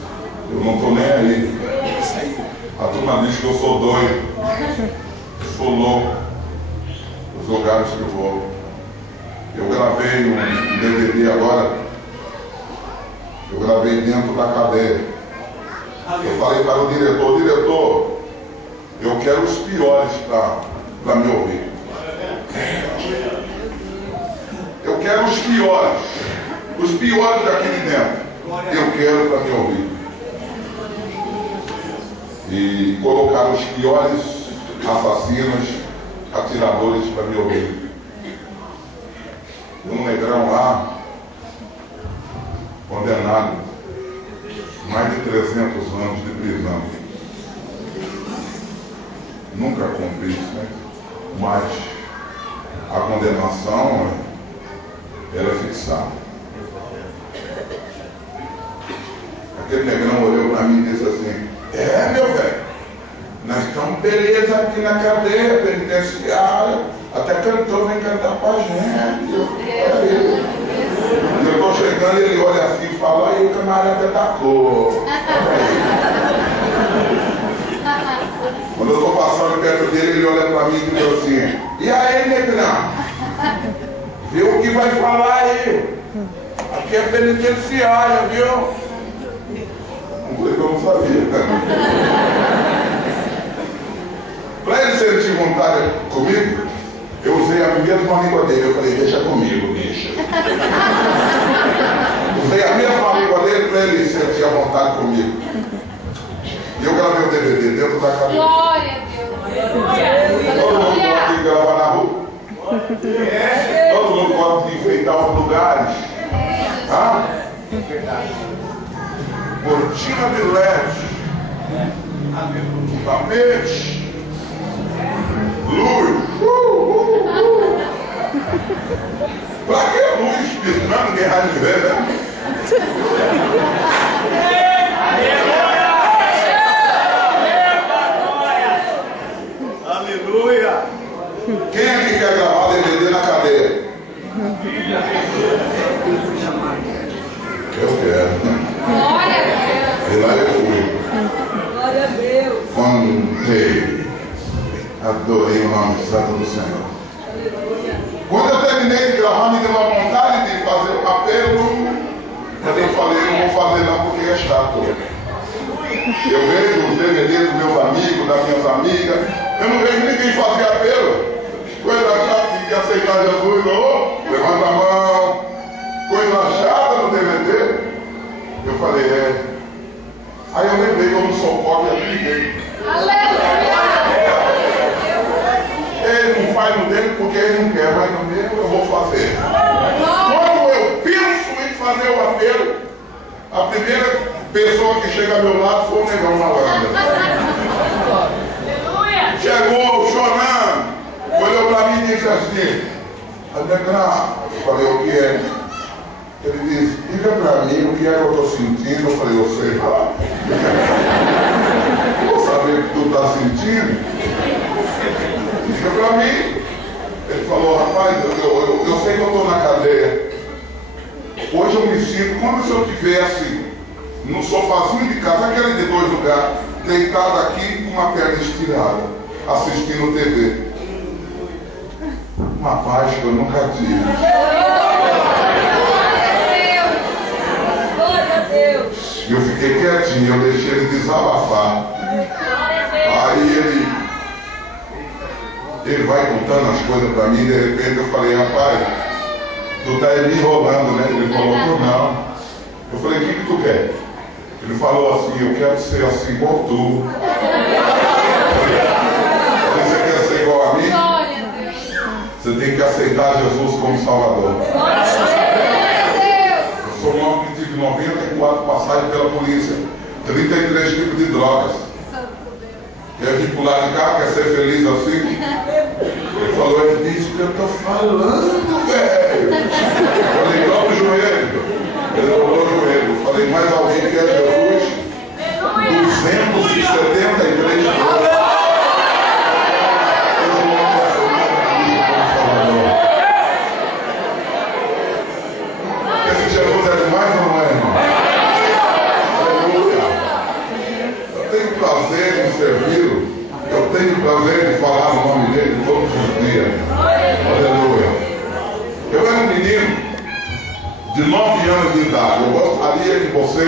Eu não estou nem aí. A turma diz que eu sou doido. Sou louco. Os lugares que eu vou. Eu gravei um DVD agora. Eu gravei dentro da cadeia. Eu falei para o diretor, eu quero os piores para me ouvir. Eu quero os piores daqui de dentro. Eu quero para me ouvir. E colocar os piores assassinos, atiradores para me ouvir. Um negrão lá, condenado, mais de 300 anos de prisão. Nunca cumpri isso, né? Mas a condenação era fixada. Aquele negrão olhou para mim e disse assim: é, meu velho, nós estamos beleza aqui na cadeia penitenciária, até cantor vem cantar pra gente. E eu estou chegando e ele olha assim e fala: aí o camarada da cor. Quando eu estou passando perto dele, ele olha para mim e diz assim: e aí, negrão? Vê o que vai falar aí? Aqui é penitenciária, viu? Coisa que eu não sabia. Para ele sentir vontade comigo, eu usei a mesma língua dele. Eu falei: deixa comigo, bicho. Usei a mesma língua dele para ele sentir a vontade comigo. E eu gravei o DVD dentro da cadeia. Glória a Deus. Todo mundo gosta de gravar na rua. Todo mundo gosta de enfeitar os lugares. Ah? Cortina de LED, tapete, luz. Pra que luz piscando, ninguém vai me ver, né? Aleluia. Quem é que quer gravar DVD na cadeia? Eu quero. Glória a Deus. E lá eu fui. Glória a Deus. Contei. Adorei o nome santo do Senhor. Quando eu terminei de gravar, me deu uma vontade de fazer o apelo. Mas eu falei: eu vou fazer não, porque é chato. Eu vejo os DVDs dos meus amigos, das minhas amigas. Eu não vejo ninguém fazer apelo. Coisa chata que aceitar Jesus, oh, levanta a mão. Coisa chata no DVD. Eu falei: é. Aí eu lembrei que eu não sou cópia de ninguém. Aleluia. Ele não faz no dele porque ele não quer, mas no meu eu vou fazer. Quando eu penso em fazer o apelo, a primeira pessoa que chega ao meu lado foi o negão malandro. Chegou chorando, olhou para mim e disse assim: negrão, eu falei: o que é? Ele disse: diga para mim o que é que eu estou sentindo. Eu falei: eu sei lá. Vou saber o que tu está sentindo. Diga para mim. Ele falou: rapaz, eu sei que eu estou na cadeia. Hoje eu me sinto como se eu tivesse no sofazinho de casa, aquele de 2 lugares, deitado aqui com uma perna estirada, assistindo TV. Uma paz que eu nunca tive. Eu fiquei quietinho, eu deixei ele desabafar. Aí ele vai contando as coisas pra mim, de repente eu falei, rapaz, tu tá aí me enrolando, né? Ele falou, não. Eu falei, o que tu quer? Ele falou assim, eu quero ser assim igual tu. Você quer ser igual a mim? Você tem que aceitar Jesus como Salvador. Eu sou um homem que tive 94 passagens pela polícia, 33 tipos de drogas. Quer vir pular de carro, quer ser feliz assim? Ele falou, é disso que eu tô falando, velho. Eu falei, dobra o joelho. Ele dobrou o joelho. Eu falei, mais alguém quer Jesus? 273 dias. Esse Jesus é demais ou não é, irmão? Aleluia. Eu tenho prazer em servi-lo. Eu tenho prazer em falar no nome dele todos os dias. Aleluia. Eu era um menino de 9 anos de idade. Eu gostaria que você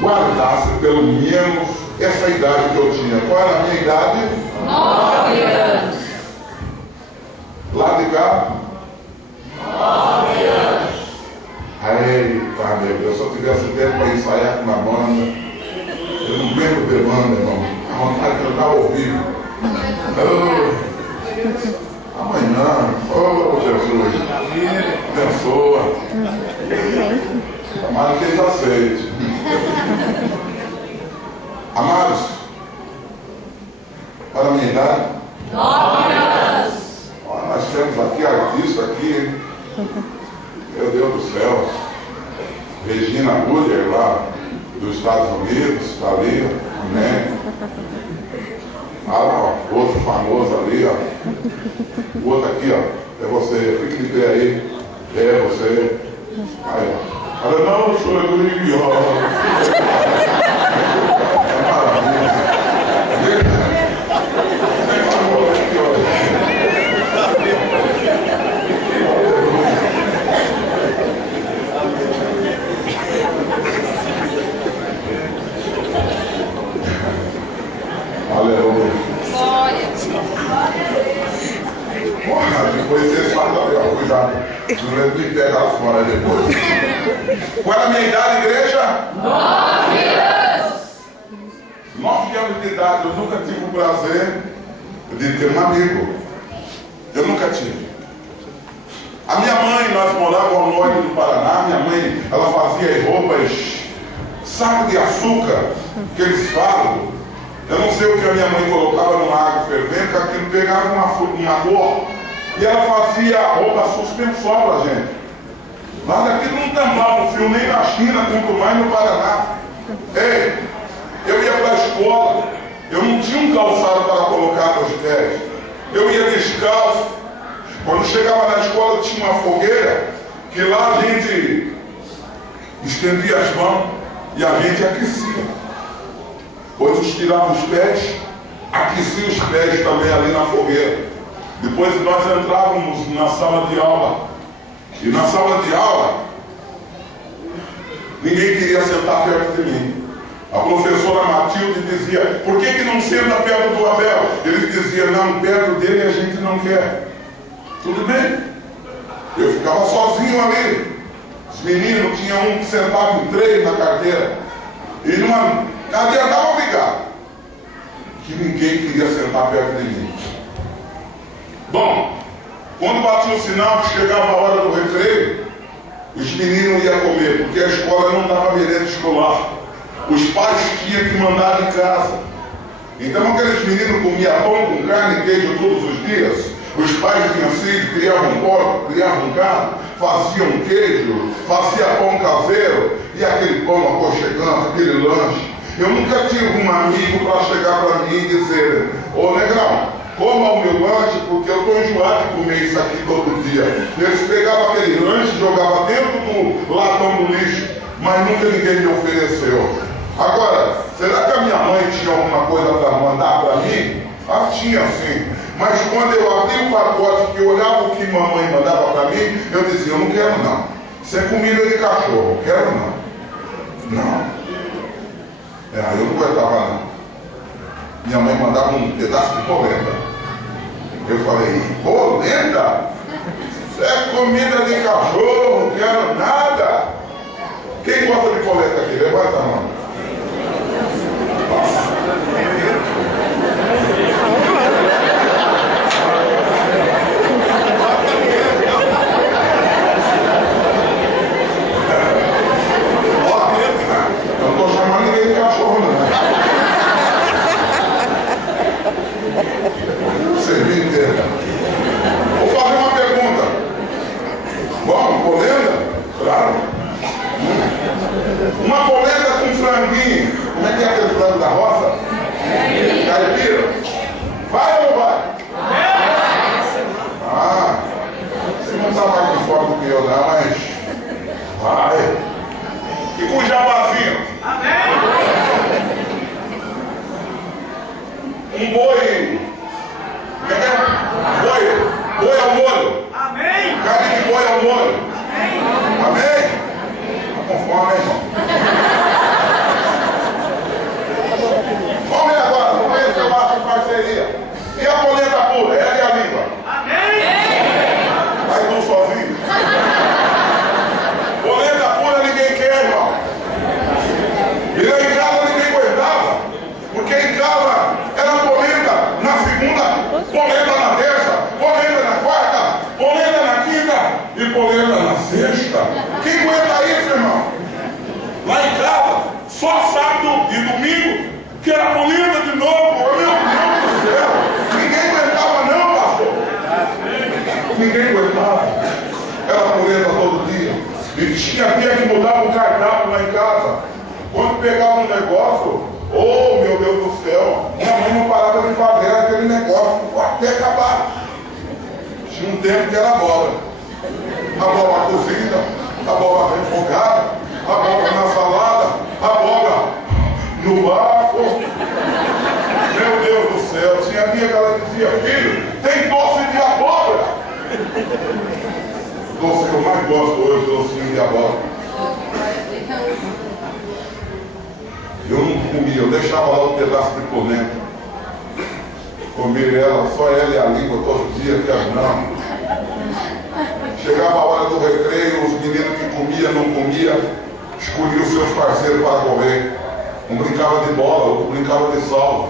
guardasse pelo menos essa idade que eu tinha. Qual era a minha idade? 9 anos. Lá de cá? 9 anos. Eita, meu Deus, se eu tivesse tempo para ensaiar com uma banda, eu não lembro de banda, irmão. A vontade de cantar ao vivo. Amanhã, Jesus, abençoa. Tomara que eles aceitem. Amados, para a minha idade, 9 anos. ó, nós temos aqui artista aqui, meu Deus do céu, Regina Buller lá dos Estados Unidos, está ali, amém. Ah, ó, outro famoso ali, ó. O outro aqui, ó, é você, fique de pé aí, é você. Aí, ó. Olha, não, sou eu, ó. É maravilha. Aleluia. Depois vocês fazem a cuidado. Não me pegar fora depois. Qual é a minha idade, igreja? 9 anos. 9 anos de idade, eu nunca tive o prazer de ter um amigo. Eu nunca tive. A minha mãe, nós morávamos ao norte do Paraná, minha mãe, ela fazia roupas, saco de açúcar, que eles falam. Eu não sei o que a minha mãe colocava numa água fervente, que aquilo pegava uma cor, e ela fazia roupa suspensória pra gente. Mas aquilo não tampava o fio nem na China, quanto mais no Paraná. Ei, eu ia para a escola, eu não tinha um calçado para colocar nos pés. Eu ia descalço. Quando chegava na escola tinha uma fogueira, que lá a gente estendia as mãos e a gente aquecia. Depois estirava os pés, aquecia os pés também ali na fogueira. Depois nós entrávamos na sala de aula. E na sala de aula, ninguém queria sentar perto de mim. A professora Matilde dizia, por que não senta perto do Abel? Ele dizia, não, perto dele a gente não quer. Tudo bem. Eu ficava sozinho ali. Os meninos, tinha um que sentava em 3 na carteira. E não adiantava ficar. Que ninguém queria sentar perto de mim. Bom, quando batia o sinal, que chegava a hora do recreio, os meninos iam comer, porque a escola não dava merenda escolar. Os pais tinham que mandar de casa. Então aqueles meninos comiam pão com carne e queijo todos os dias. Os pais tinham filhos, criavam porco, criavam gado, faziam queijo, faziam pão caseiro, e aquele pão aconchegante, aquele lanche. Eu nunca tive um amigo para chegar para mim e dizer, ô negrão, coma o meu lanche porque eu estou enjoado de comer isso aqui todo dia. Eles pegavam aquele lanche, jogavam dentro do latão do lixo mas nunca ninguém me ofereceu. Agora, será que a minha mãe tinha alguma coisa para mandar para mim? Ah, tinha sim. Mas quando eu abri o pacote, que eu olhava o que mamãe mandava para mim, eu dizia, eu não quero não. Isso é comida de cachorro, eu quero não. Não. Eu não aguentava não. Minha mãe mandava um pedaço de polenta. Eu falei, polenta? Isso é comida de cachorro, não quero nada. Quem gosta de polenta aqui? Levanta a mão. Eu não estou chamando ninguém de cachorro, não. Você me entende? Vou fazer uma pergunta. Bom, polenta? Claro. Uma polenta com franguinho. Como é que é aquele frango da roça? Caipira? Vai ou não vai? Ah, você não está mais com fome do que eu, não, mas vai. E com jabazinho? Um boi. Como é que é? Boi ao molho. Carne de boi ao molho. Amém? Tá com fome, irmão? Vamos ver agora, vamos ver se eu faço em parceria. E a polenta pura? Ela é a língua. Aí tu sozinho. Polenta pura ninguém quer, irmão. E lá em casa ninguém aguentava. Porque em casa era polenta na segunda, polenta na terça, polenta na quarta, polenta na quinta e polenta na sexta. Quem aguenta isso, irmão? Lá em casa, só sábado e domingo, que era polenta de novo. Meu Deus do céu! Ninguém aguentava não, pastor. Ninguém aguentava. Era polenta todo dia. E tinha que mudar o cardápio lá em casa. Quando pegava um negócio, oh meu Deus do céu, minha mãe não parava de fazer aquele negócio até acabar. Tinha um tempo que era abóbora. Abóbora cozida, abóbora refogada, abóbora na salada, abóbora no bafo. Meu Deus do céu, tinha dia que ela dizia, filho, tem doce de abóbora. Doce que eu mais gosto hoje, docinho de abóbora. Eu não comia, eu deixava lá um pedaço de polenta. Comia ela, só ela e a língua todo dia, que não. Chegava a hora do recreio, os meninos que comiam, não comiam, escolhiam os seus parceiros para correr. Um brincava de bola, outro brincava de salto,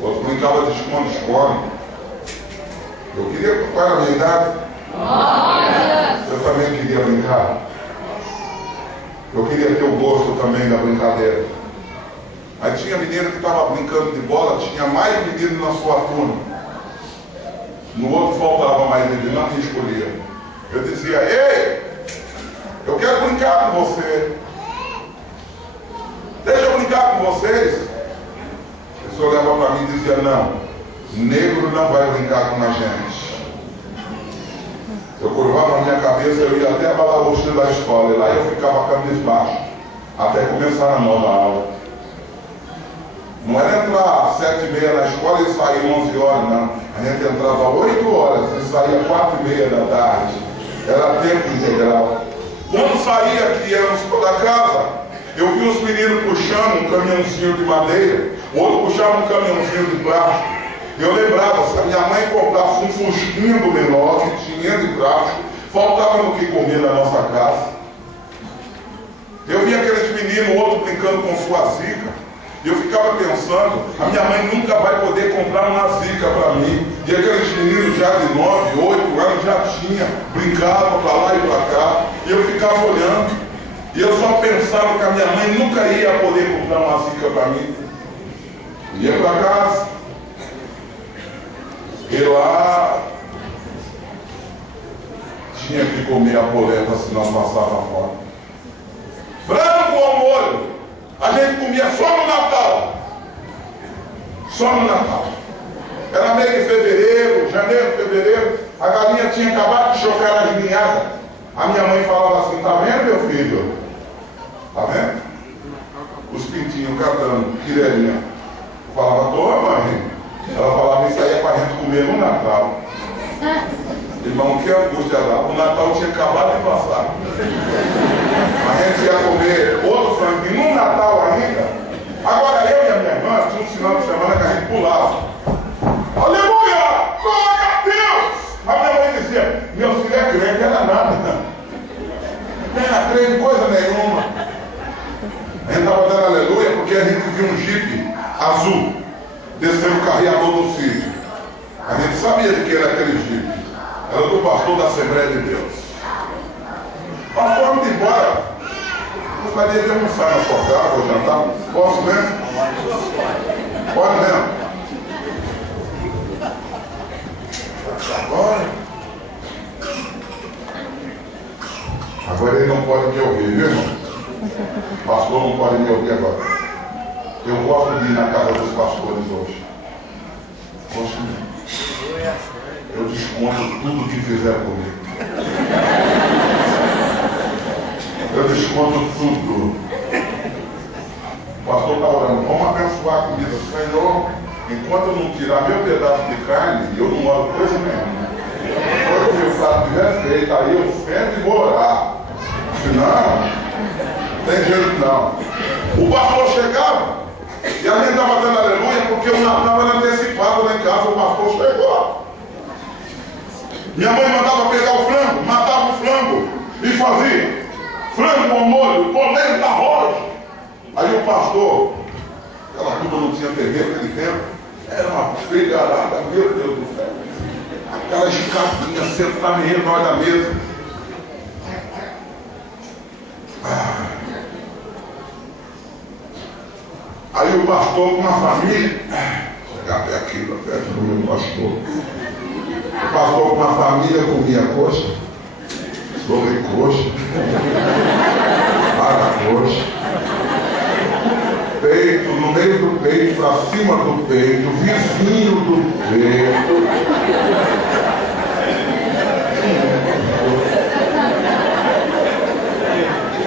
outro brincava de esconde-esconde. Eu queria, qual era a minha idade? Eu também queria brincar. Eu queria ter o gosto também da brincadeira. Aí tinha menino que estava brincando de bola, tinha mais menino na sua turma. No outro faltava mais menino, não me escolhia. Eu dizia, ei, eu quero brincar com você. Deixa eu brincar com vocês. A pessoa olhava para mim e dizia, não, negro não vai brincar com a gente. Eu curvava a minha cabeça, eu ia até a balaúcha da escola, e lá eu ficava cabisbaixo, até começar a nova aula. Não era entrar 7h30 na escola e sair 11 horas, não. A gente entrava 8 horas e saía 4h30 da tarde. Era tempo integral. Quando saía aqui, éramos da casa, eu vi os meninos puxando um caminhãozinho de madeira, o outro puxava um caminhãozinho de plástico. Eu lembrava, se a minha mãe comprasse um fusquinha do menor, que tinha de plástico, faltava no que comer na nossa casa. Eu vi aqueles meninos, outro brincando com sua zica. E eu ficava pensando, a minha mãe nunca vai poder comprar uma zica para mim. E aqueles meninos já de 9, 8 anos já tinham, brincavam para lá e para cá. E eu ficava olhando. E eu só pensava que a minha mãe nunca ia poder comprar uma zica para mim. Ia para casa. E lá tinha que comer a polenta, senão passava fome. Frango ao molho. A gente comia só no Natal. Só no Natal. Era mês de fevereiro, janeiro, fevereiro. A galinha tinha acabado de chocar a linhada. A minha mãe falava assim, tá vendo, meu filho? Tá vendo? Os pintinhos catando, quirelinha. Falava, toma, mãe. Ela falava, isso aí é pra gente comer no Natal. Irmão, que angústia lá. O Natal tinha acabado de passar. A gente ia comer outro franguinho no Natal ainda. Agora eu e a minha irmã tinha um final de semana que a gente pulava. Aleluia! Glória a Deus! A minha mãe dizia, meu filho é crente, era nada. Não era crente coisa nenhuma. A gente estava dando aleluia porque a gente viu um jipe azul descendo o carreador no sítio. A gente sabia de quem era aquele jipe. Era do pastor da Assembleia de Deus. Pastor, vamos embora. Gostaria de almoçar na sua casa ou jantar? Posso mesmo? Pode mesmo. Agora ele não pode me ouvir, viu, irmão? O pastor não pode me ouvir agora. Eu gosto de ir na casa dos pastores hoje. Gosto mesmo. Eu desconto tudo que fizer comigo. Eu desconto tudo. O pastor está orando, vamos abençoar a comida. Senhor, enquanto eu não tirar meu pedaço de carne, eu não oro coisa nenhuma. Quando o meu prato estiver feito, aí eu sento e vou orar. Senão, não tem jeito não. O pastor chegava e a gente estava dando aleluia porque o Natal era antecipado lá em casa. O pastor chegou. Minha mãe mandava pegar o frango, matava o frango e fazia frango com molho, polenta rosa. Aí o pastor, aquela turma não tinha TV naquele tempo, era uma pegarada, meu Deus do céu. Aquela escadinha sentamentos na hora da mesa. Aí o pastor com uma família, chegar até aqui, perto do meu pastor. O pastor com uma família comia coxa, sobrecoxa, paracoxa, peito, no meio do peito, pra cima do peito, vizinho do peito.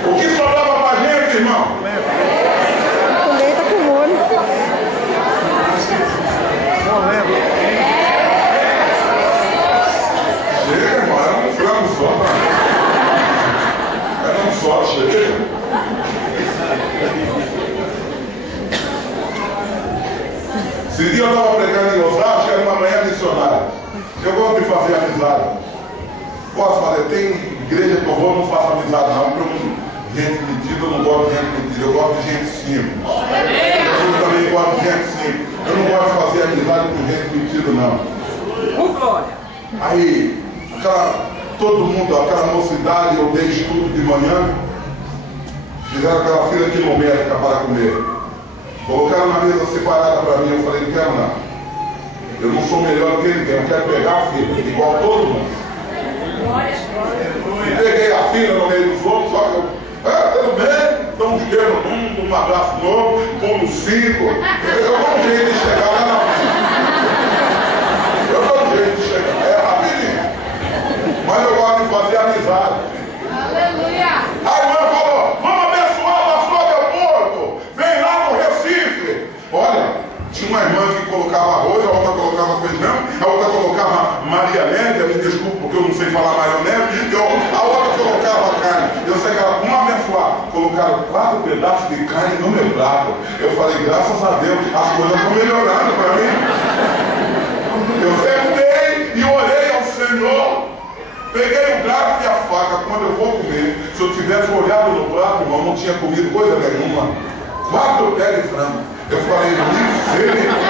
O que sobrava pra gente, irmão? Colheita com molho. Chega, irmão, era um frango só, tá? Era um só, chega. Esse dia eu estava pregando em Osasco, era uma manhã missionária. Eu gosto de fazer amizade. Posso fazer? Tem igreja que eu vou, não faço amizade não, porque gente metida, eu não gosto de gente metida, eu gosto de gente simples. Eu também gosto de gente simples. Eu não gosto de fazer amizade com gente metida não. Aí, todo mundo, aquela mocidade, eu dei estudo de manhã, fizeram aquela fila quilométrica para comer. Colocaram na mesa separada para mim, eu falei, não quero não. Eu não sou melhor que ninguém, eu quero pegar a fila, igual todo mundo. E peguei a fila no meio dos outros, só que eu, tudo bem, dou um cheiro num, um abraço novo, pulo 5. Eu dou um jeito de chegar lá na frente. Eu dou um jeito de chegar, rapidinho. Mas eu gosto de fazer amizade. Aleluia! A irmã falou, vamos abençoar o pastor Leopoldo, vem lá no Recife. Olha, tinha uma irmã que colocava arroz, a outra colocava feijão, a outra colocava maionese, me desculpa porque eu não sei falar maionese, a outra colocava carne. Eu sei que ela, vamos abençoar, colocaram 4 pedaços de carne no meu prato. Eu falei, graças a Deus, as coisas estão melhorando para mim. Eu sentei e orei ao Senhor. Peguei o garfo e a faca, quando eu vou comer, se eu tivesse olhado no prato, irmão, não tinha comido coisa nenhuma. 4 pés de frango. Eu falei, misericórdia.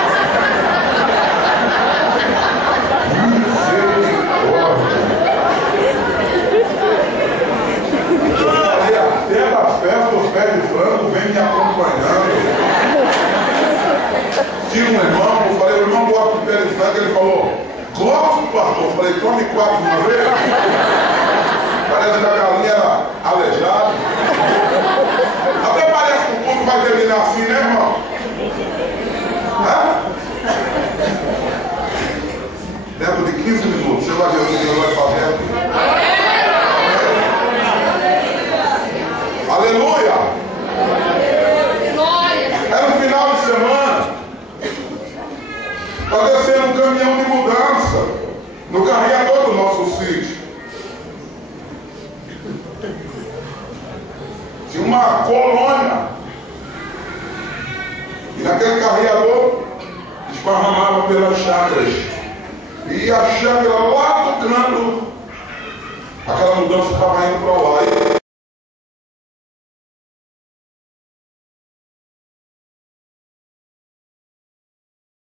Eu falei, até das festas, os pés de frango vem me acompanhando. Tinha um irmão, eu falei, o irmão gosta de pé de frango, ele falou, gosto, pastor. Eu falei, tome 4 de uma vez. Parece que a galinha era aleijada. Até parece que o culto vai terminar assim, né, irmão? Dentro de 15 minutos, você vai ver o que Deus vai fazer. Aleluia! no carregador do nosso sítio. Tinha uma colônia. E naquele carregador esparramava pelas chácaras. E a chácara lá do canto, aquela mudança estava indo para lá.